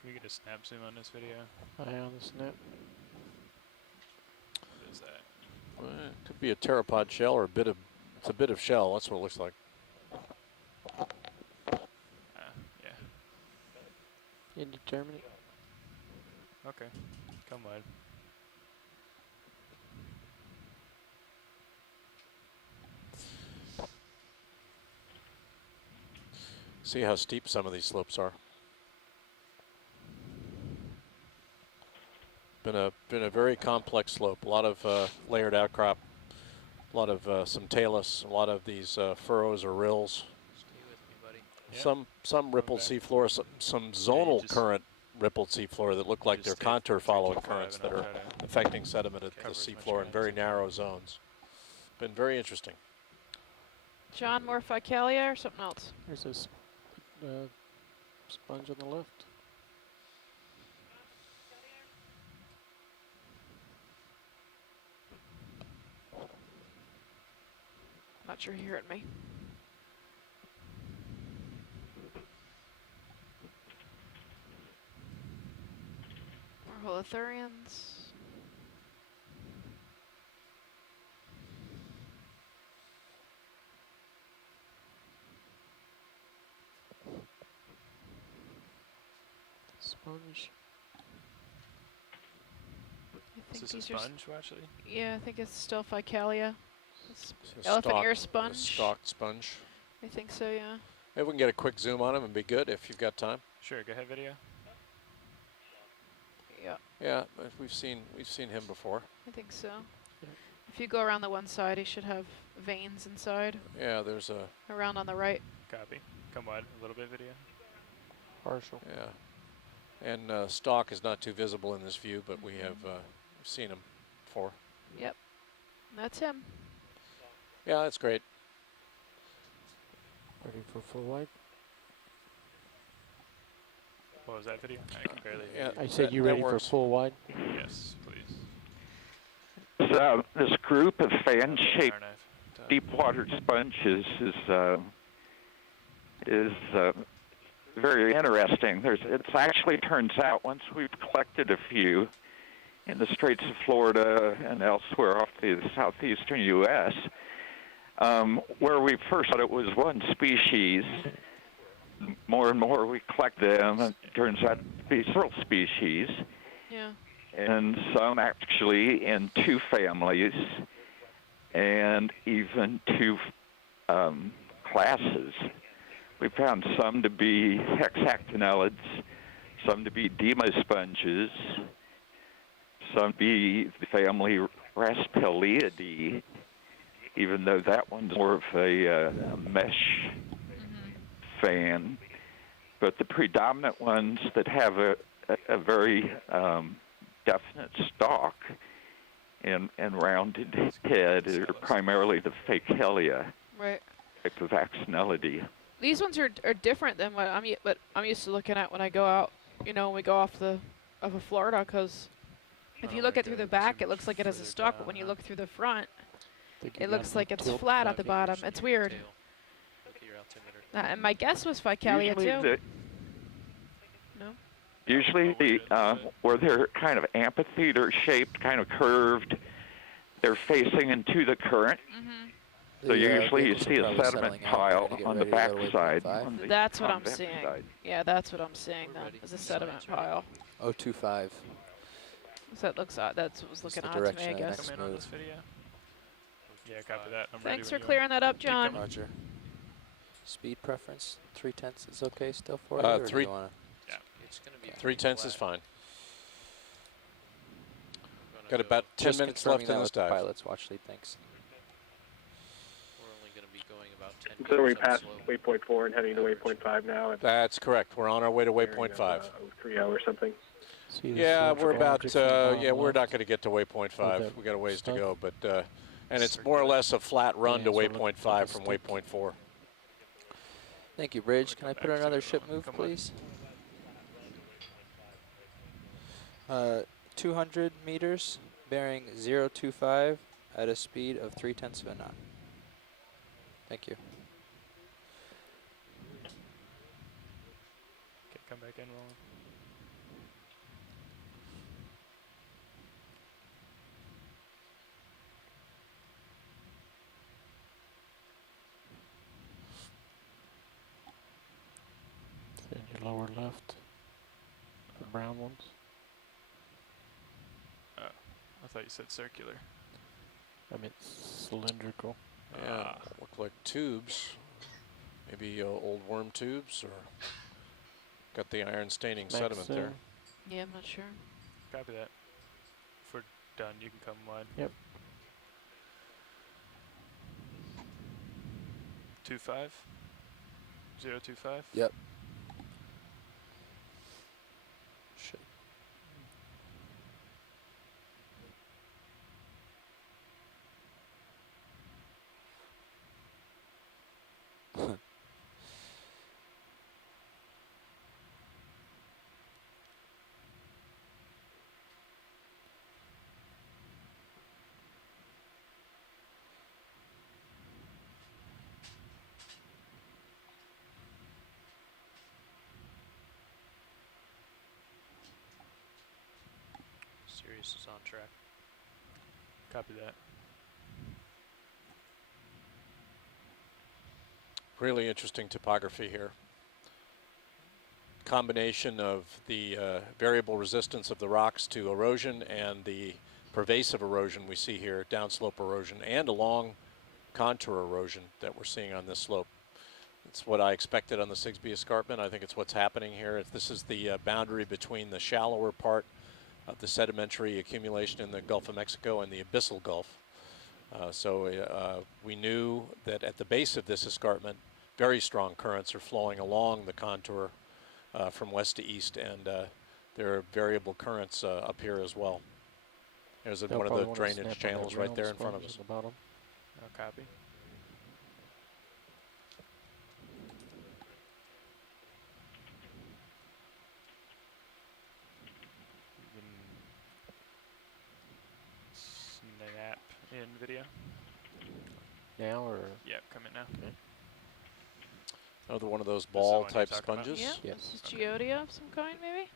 Can we get a snap zoom on this video? Eye on the snap. What is that? Could be a pteropod shell or it's a bit of shell. That's what it looks like. Yeah. Indeterminate. Okay. Come wide. See how steep some of these slopes are. Been a very complex slope. A lot of layered outcrop. A lot of some talus. A lot of these furrows or rills. Stay with me, buddy. Yep. Some rippled back. seafloor. Some zonal just- current rippled seafloor that look like they're Just stay contour following 325 currents and that I'll are try to affecting sediment at the cover as much seafloor in ground very as I can. narrow zones. Been very interesting. John, more Ficalia or something else? There's this sponge on the left. Not sure you're hearing me. Lithurians. Sponge. I Is think this a these are. sponge, actually? Yeah, I think it's still Ficalia. It's It's a elephant ear a sponge. stalked sponge. I think so, yeah. Maybe we can get a quick zoom on him and be good if you've got time. Sure, go ahead, video. Yeah, Yeah, but we've seen him before. I think so. If you go around the one side, he should have veins inside. Yeah, there's a Around on the right. Copy. Come wide a little bit, video. Partial. yeah, and stalk is not too visible in this view, but we have seen him before. Yep, that's him. Yeah, that's great. Ready for full wide? What was that video? I can barely hear Yeah, I said you that ready for works. full wide? you. Yes, please. So this group of fan-shaped Hour and a half. Done. deep-water sponges is very interesting. It actually turns out once we've collected a few in the Straits of Florida and elsewhere off the southeastern U.S., where we first thought it was one species, more and more we collect them, and it turns out to be several species, Yeah. and some actually in two families, and even two classes. We found some to be hexactinellids, some to be demosponges, some to be the family Raspeliidae, even though that one's more of a mesh fan. But the predominant ones that have a very definite stalk and rounded head are primarily the Fakelia Right. type of Axinellidae. These ones are different than what I'm used to looking at when I go out. You know, when we go off of Florida, because if you look at through the back, it looks like it has a stalk, but when you look through the front, it looks like it's flat at the bottom. It's weird. Tail. Look at your altimeter. And my guess was Ficalia too. No? Usually where they're kind of amphitheater shaped, kind of curved, they're facing into the current. So usually you see a sediment pile on the backside. That's what I'm seeing. Yeah, that's what I'm seeing then, is a sediment pile. 025. So that looks odd. That's what was looking the odd to me, direction I of the guess. next Come in on move. this video. Yeah, copy that. I'm Thanks for ready when you clearing that up, John. Roger. Speed preference, 3/10 is okay still for you, or do three- you want It's going to be 3/10 is fine. We're Got gonna about go- 10 minutes left in this with the dive. pilot's watch lead? Thanks. We're only going to be going about 10 So we meters passed upslope. waypoint 4 and heading to waypoint 5 now. At That's correct. We're on our way to clearing waypoint of, 5. 030 or something. See the Yeah, cylindrical we're about, object from the bottom yeah, we're not left? going to get to waypoint 5. that We got a ways to stuff? go, but, and it's more or less a flat run Yeah, to so it looked waypoint like 5 a from stick. waypoint 4. Thank you, Bridge. Can I Come put back to another it. ship move, Come on. please? 200 meters, bearing 025 at a speed of 0.3 of a knot. Thank you. Okay, come back in, Roland. In your lower left. The brown ones. I thought you said circular. I meant cylindrical. Yeah, look like tubes. Maybe old worm tubes, or got the iron staining Max sediment there. Yeah, I'm not sure. Copy that. If we're done, you can come wide. Yep. 25? 025? Yep. Should. series is on track. Copy that. Really interesting topography here. Combination of the variable resistance of the rocks to erosion and the pervasive erosion we see here, downslope erosion, and a long contour erosion that we're seeing on this slope. It's what I expected on the Sigsbee Escarpment. I think it's what's happening here. This is the boundary between the shallower part of the sedimentary accumulation in the Gulf of Mexico and the abyssal Gulf. So we knew that at the base of this escarpment, very strong currents are flowing along the contour from west to east, and there are variable currents up here as well. There's They'll one of probably the wanna drainage snap on that channels right round there in front of sponge us. on the bottom. No copy. You can snap in video. Now or? Yep, coming now. Okay. Another one of those This is the ball one you're type talking about? sponges. Yeah, Yep. this is geodia of some kind, maybe?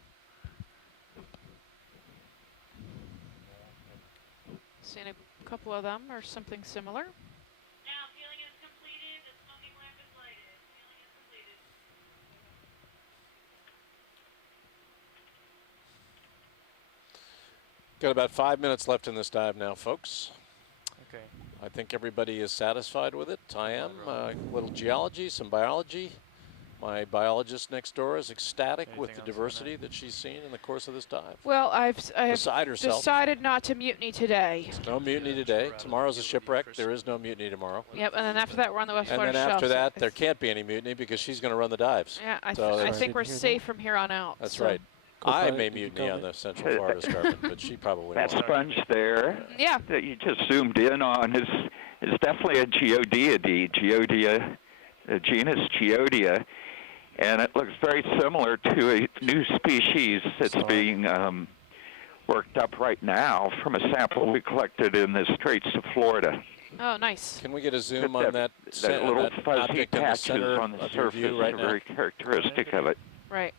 Seen a couple of them or something similar. Now, fueling is completed. The smoking lamp is lighted. Fueling is completed. Got about 5 minutes left in this dive now, folks. Okay. I think everybody is satisfied with it. I am. A little geology, some biology. My biologist next door is ecstatic with Anything the else on diversity that she's seen in the course of this dive. Well, I've Beside herself. decided not to mutiny today. No mutiny today. Tomorrow's a shipwreck. There is no mutiny tomorrow. Yep, and then after that, we're on the West And Florida then shelf. after so that, I there can't be any mutiny because she's going to run the dives. Yeah, I that's- think we're Didn't hear safe from here on out. That's so. right. Go I for it. may Did you mutiny tell on me? the Central Florida Escarpment, but she probably That won't. sponge there Yeah. that you just zoomed in on is definitely a geodeidy, genus Geodia, and it looks very similar to a new species that's being worked up right now from a sample we collected in the Straits of Florida. Oh, nice. Can we get a zoom on that, That little that fuzzy object in the patches center on the of your surface view right are now? very characteristic of it. Right.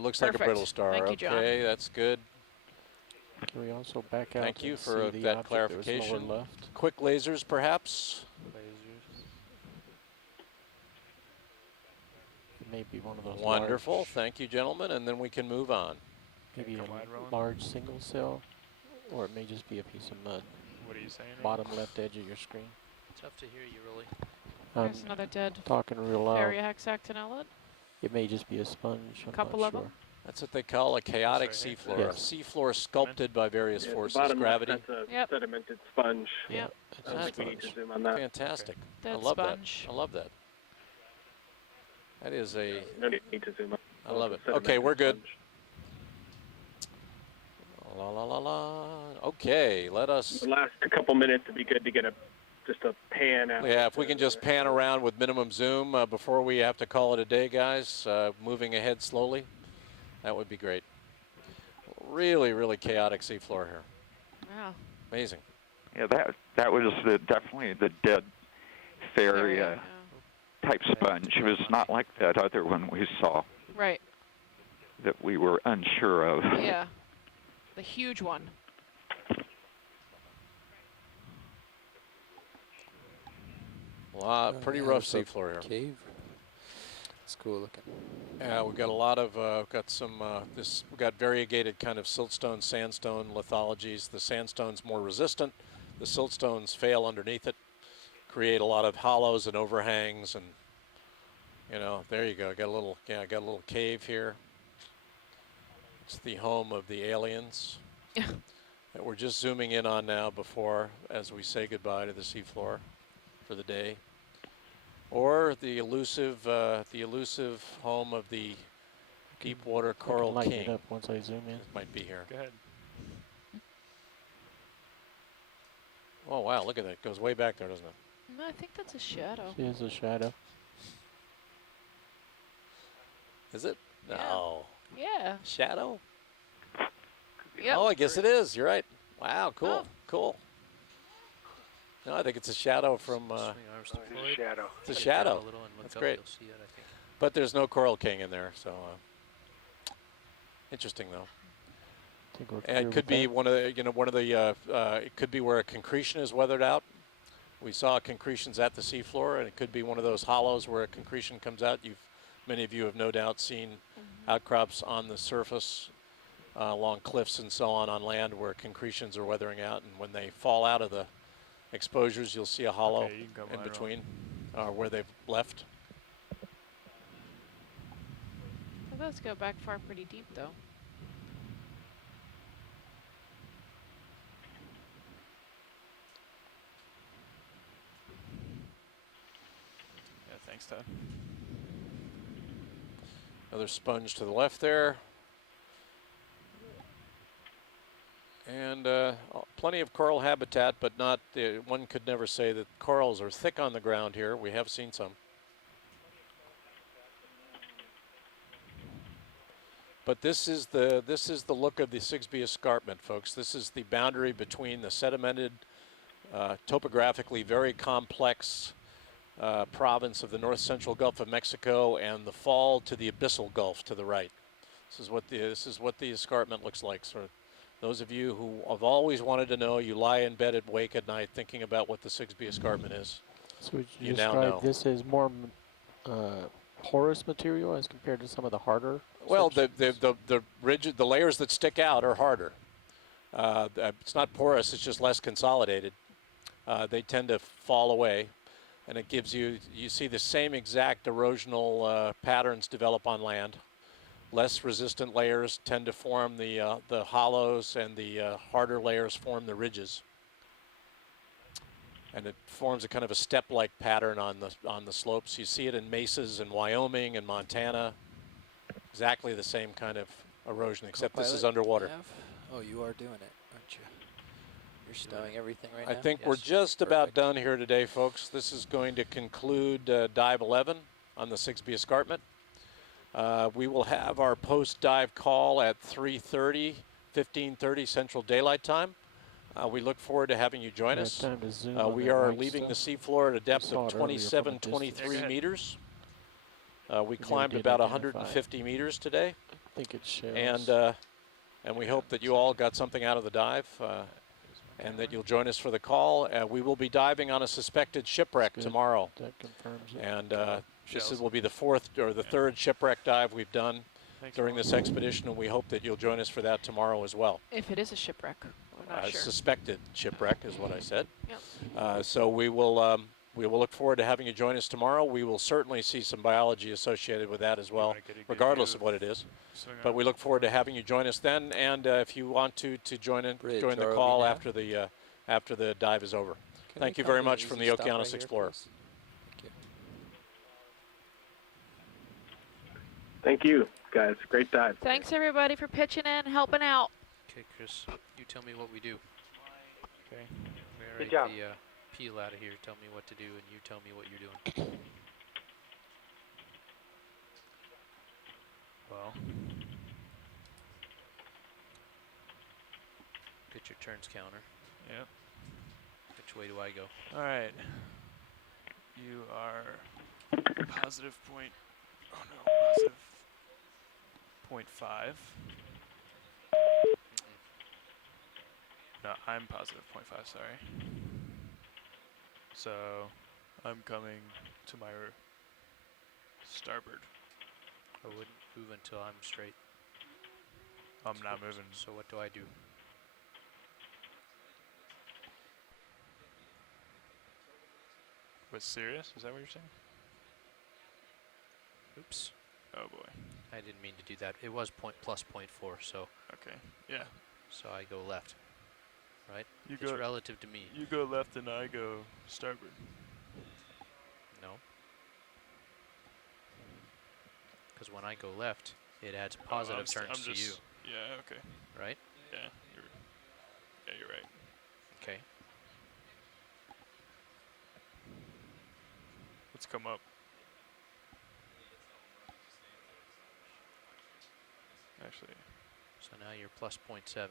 Looks like a Perfect. brittle star. Thank you, John. Okay, that's good. Can we also back out? Thank you and for see the that object that was clarification. lower left? Quick lasers, perhaps? Lasers. It may be one of those. Wonderful. Large, Thank you, gentlemen. And then we can move on. maybe Come wide, a Roland. large single cell, or it may just be a piece of mud. What are you saying? Bottom left edge of your screen. Tough to hear you, really. There's another dead Talking real loud. area hexactinellid. It may just be a sponge. I'm Couple not of sure. them. That's what they call a chaotic Sorry, seafloor. Yes. A seafloor sculpted by various Yeah, the forces, bottom left, gravity. that's a Yep. sedimented sponge. Yep. It's I a don't think we need to sponge. zoom on that. Fantastic. I Dead love sponge. that. I love that. That is a. No need to zoom on. I love it. Sedimented Okay, we're good. sponge. La la la la. Okay, let us. The last couple minutes would be good to get just a pan out. Yeah, if we can just pan around with minimum zoom before we have to call it a day, guys. Moving ahead slowly, that would be great. Really, really chaotic seafloor here. Wow. Amazing. Yeah, that was definitely the dead Area, faeria type sponge. It was not like that other one we saw Right. that we were unsure of. Yeah. The huge one. Pretty yeah, rough it's a seafloor here. Cave. It's cool looking. Yeah, we've got a lot of, got some, we've got variegated kind of siltstone, sandstone lithologies. The sandstone's more resistant. The siltstones fail underneath it, create a lot of hollows and overhangs, and, you know, there you go. Got a little, got a little cave here. It's the home of the aliens that we're just zooming in on now before, as we say goodbye to the seafloor for the day. Or the elusive home of the deep water I can coral lighten king. it up once I zoom in. It might be here. Go ahead. Oh wow, look at that. It goes way back there, doesn't it? No, I think that's a shadow. See, there's a shadow. Is it? Yeah. No. Yeah. Shadow? Yep. Oh, I guess it is. You're right. Wow, cool. Oh. Cool. No, I think it's a shadow from, Swing arms deployed. Shadow. it's a Get down shadow. a little and look That's up, great. You'll see it, I think. But there's no coral king in there, so interesting though. I think we're And clear it could with be that. one of the, it could be where a concretion is weathered out. We saw concretions at the seafloor, and it could be one of those hollows where a concretion comes out. Many of you have no doubt seen outcrops on the surface along cliffs and so on land where concretions are weathering out, and when they fall out of the exposures, you'll see a hollow Okay, you can come in lateral. between where they've left. It does go back far pretty deep, though. Yeah, thanks, Todd. Another sponge to the left there. And plenty of coral habitat, but not, one could never say that corals are thick on the ground here. We have seen some. But this is the look of the Sigsbee Escarpment, folks. This is the boundary between the sedimented, topographically very complex province of the north central Gulf of Mexico and the fall to the Abyssal Gulf to the right. This is what the escarpment looks like. So those of you who have always wanted to know, you lie in bed awake at night thinking about what the Sigsbee Escarpment is. So would you You now describe know. this as more porous material as compared to some of the harder? Well, sections? the rigid, the layers that stick out are harder. It's not porous; it's just less consolidated. They tend to fall away, and it gives you see the same exact erosional patterns develop on land. Less resistant layers tend to form the hollows, and the harder layers form the ridges. And it forms a kind of a step-like pattern on the slopes. You see it in mesas in Wyoming and Montana. Exactly the same kind of erosion, except this is Co-pilot, underwater. Nav? Oh, you are doing it, aren't you? You're stowing everything right I now? think we're Yes. just about Perfect. done here today, folks. This is going to conclude dive 11 on the Sigsbee Escarpment. We will have our post-dive call at 3:30, 15:30 Central Daylight Time. We look forward to having you join We have us. time to zoom on We that are white leaving the stuff. seafloor at a depth saw of it earlier from a 23 distance. meters. We You climbed did about identify. 150 meters today, I think it shows. and we hope that you all got something out of the dive, and that you'll join us for the call. We will be diving on a suspected shipwreck Good. tomorrow, That confirms it. and Shells. will be the fourth or the third shipwreck dive we've done Thanks, during Mom. this expedition, and we hope that you'll join us for that tomorrow as well. If it is a shipwreck, we're not sure. Suspected shipwreck is what I said. Yep. So we will look forward to having you join us tomorrow. We will certainly see some biology associated with that as well, wanna get a good regardless view of what it is. Swing But around. we look forward to having you join us then, and if you want to join Bridge, join the ROV call now. after the dive is over. Can Thank we you come very to an much from easy the stop right Okeanos here, Explorer. please? Thank you. Thank you, guys. Great dive. Thanks, everybody, for pitching in, helping out. Okay, Chris, you tell me what we do. Okay. Good job. The peel out of here. Tell me what to do, and you tell me what you're doing. Well, Get your turns counter. yep. Which way do I go? All right. You are positive point. Oh no, positive 0.5. No, I'm positive 0.5. Sorry. So, I'm coming to my starboard. I wouldn't move until I'm straight. I'm not moving. So what do I do? What's serious? Is that what you're saying? Oops. Oh boy. I didn't mean to do that. It was plus 0.4, so Okay. Yeah. I go left. Right? You It's go. relative to me. You go left and I go starboard. No. Because when I go left, it adds positive turns to you, Yeah. Okay. right? Yeah. You're right. Okay. Let's come up. Actually, So now you're plus 0.7.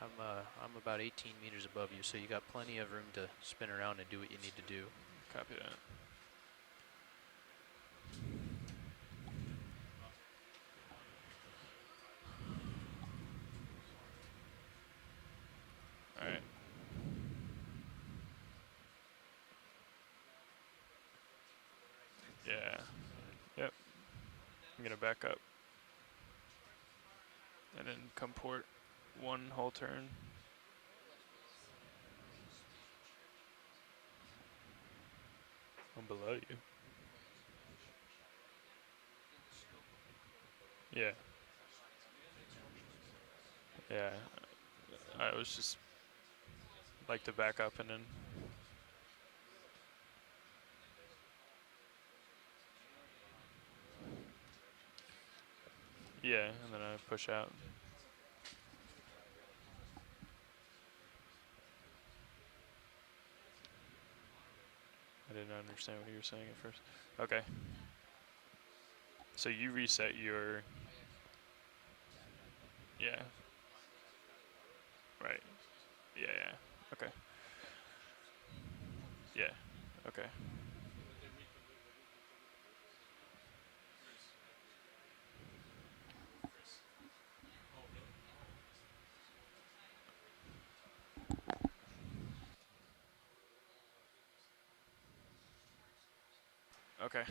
How I'm about 18 meters above you, so you got plenty of room to spin around and do what you need to do. Copy that. All right. Yeah. Yep. I'm gonna back up. And then come port one whole turn. I'm below you. Yeah. Yeah. I was just like to back up and then. Yeah, and then I push out. I didn't understand what you were saying at first. Okay. So you reset your. Yeah. Right. Yeah, yeah. Okay. Yeah. Okay. Okay.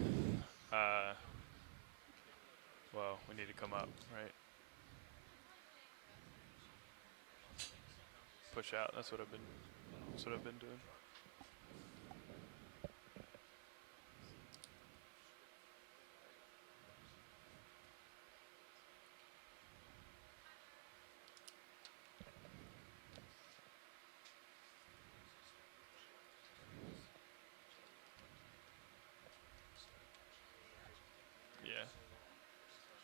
Well, we need to come up, right? Push out. That's what I've been doing.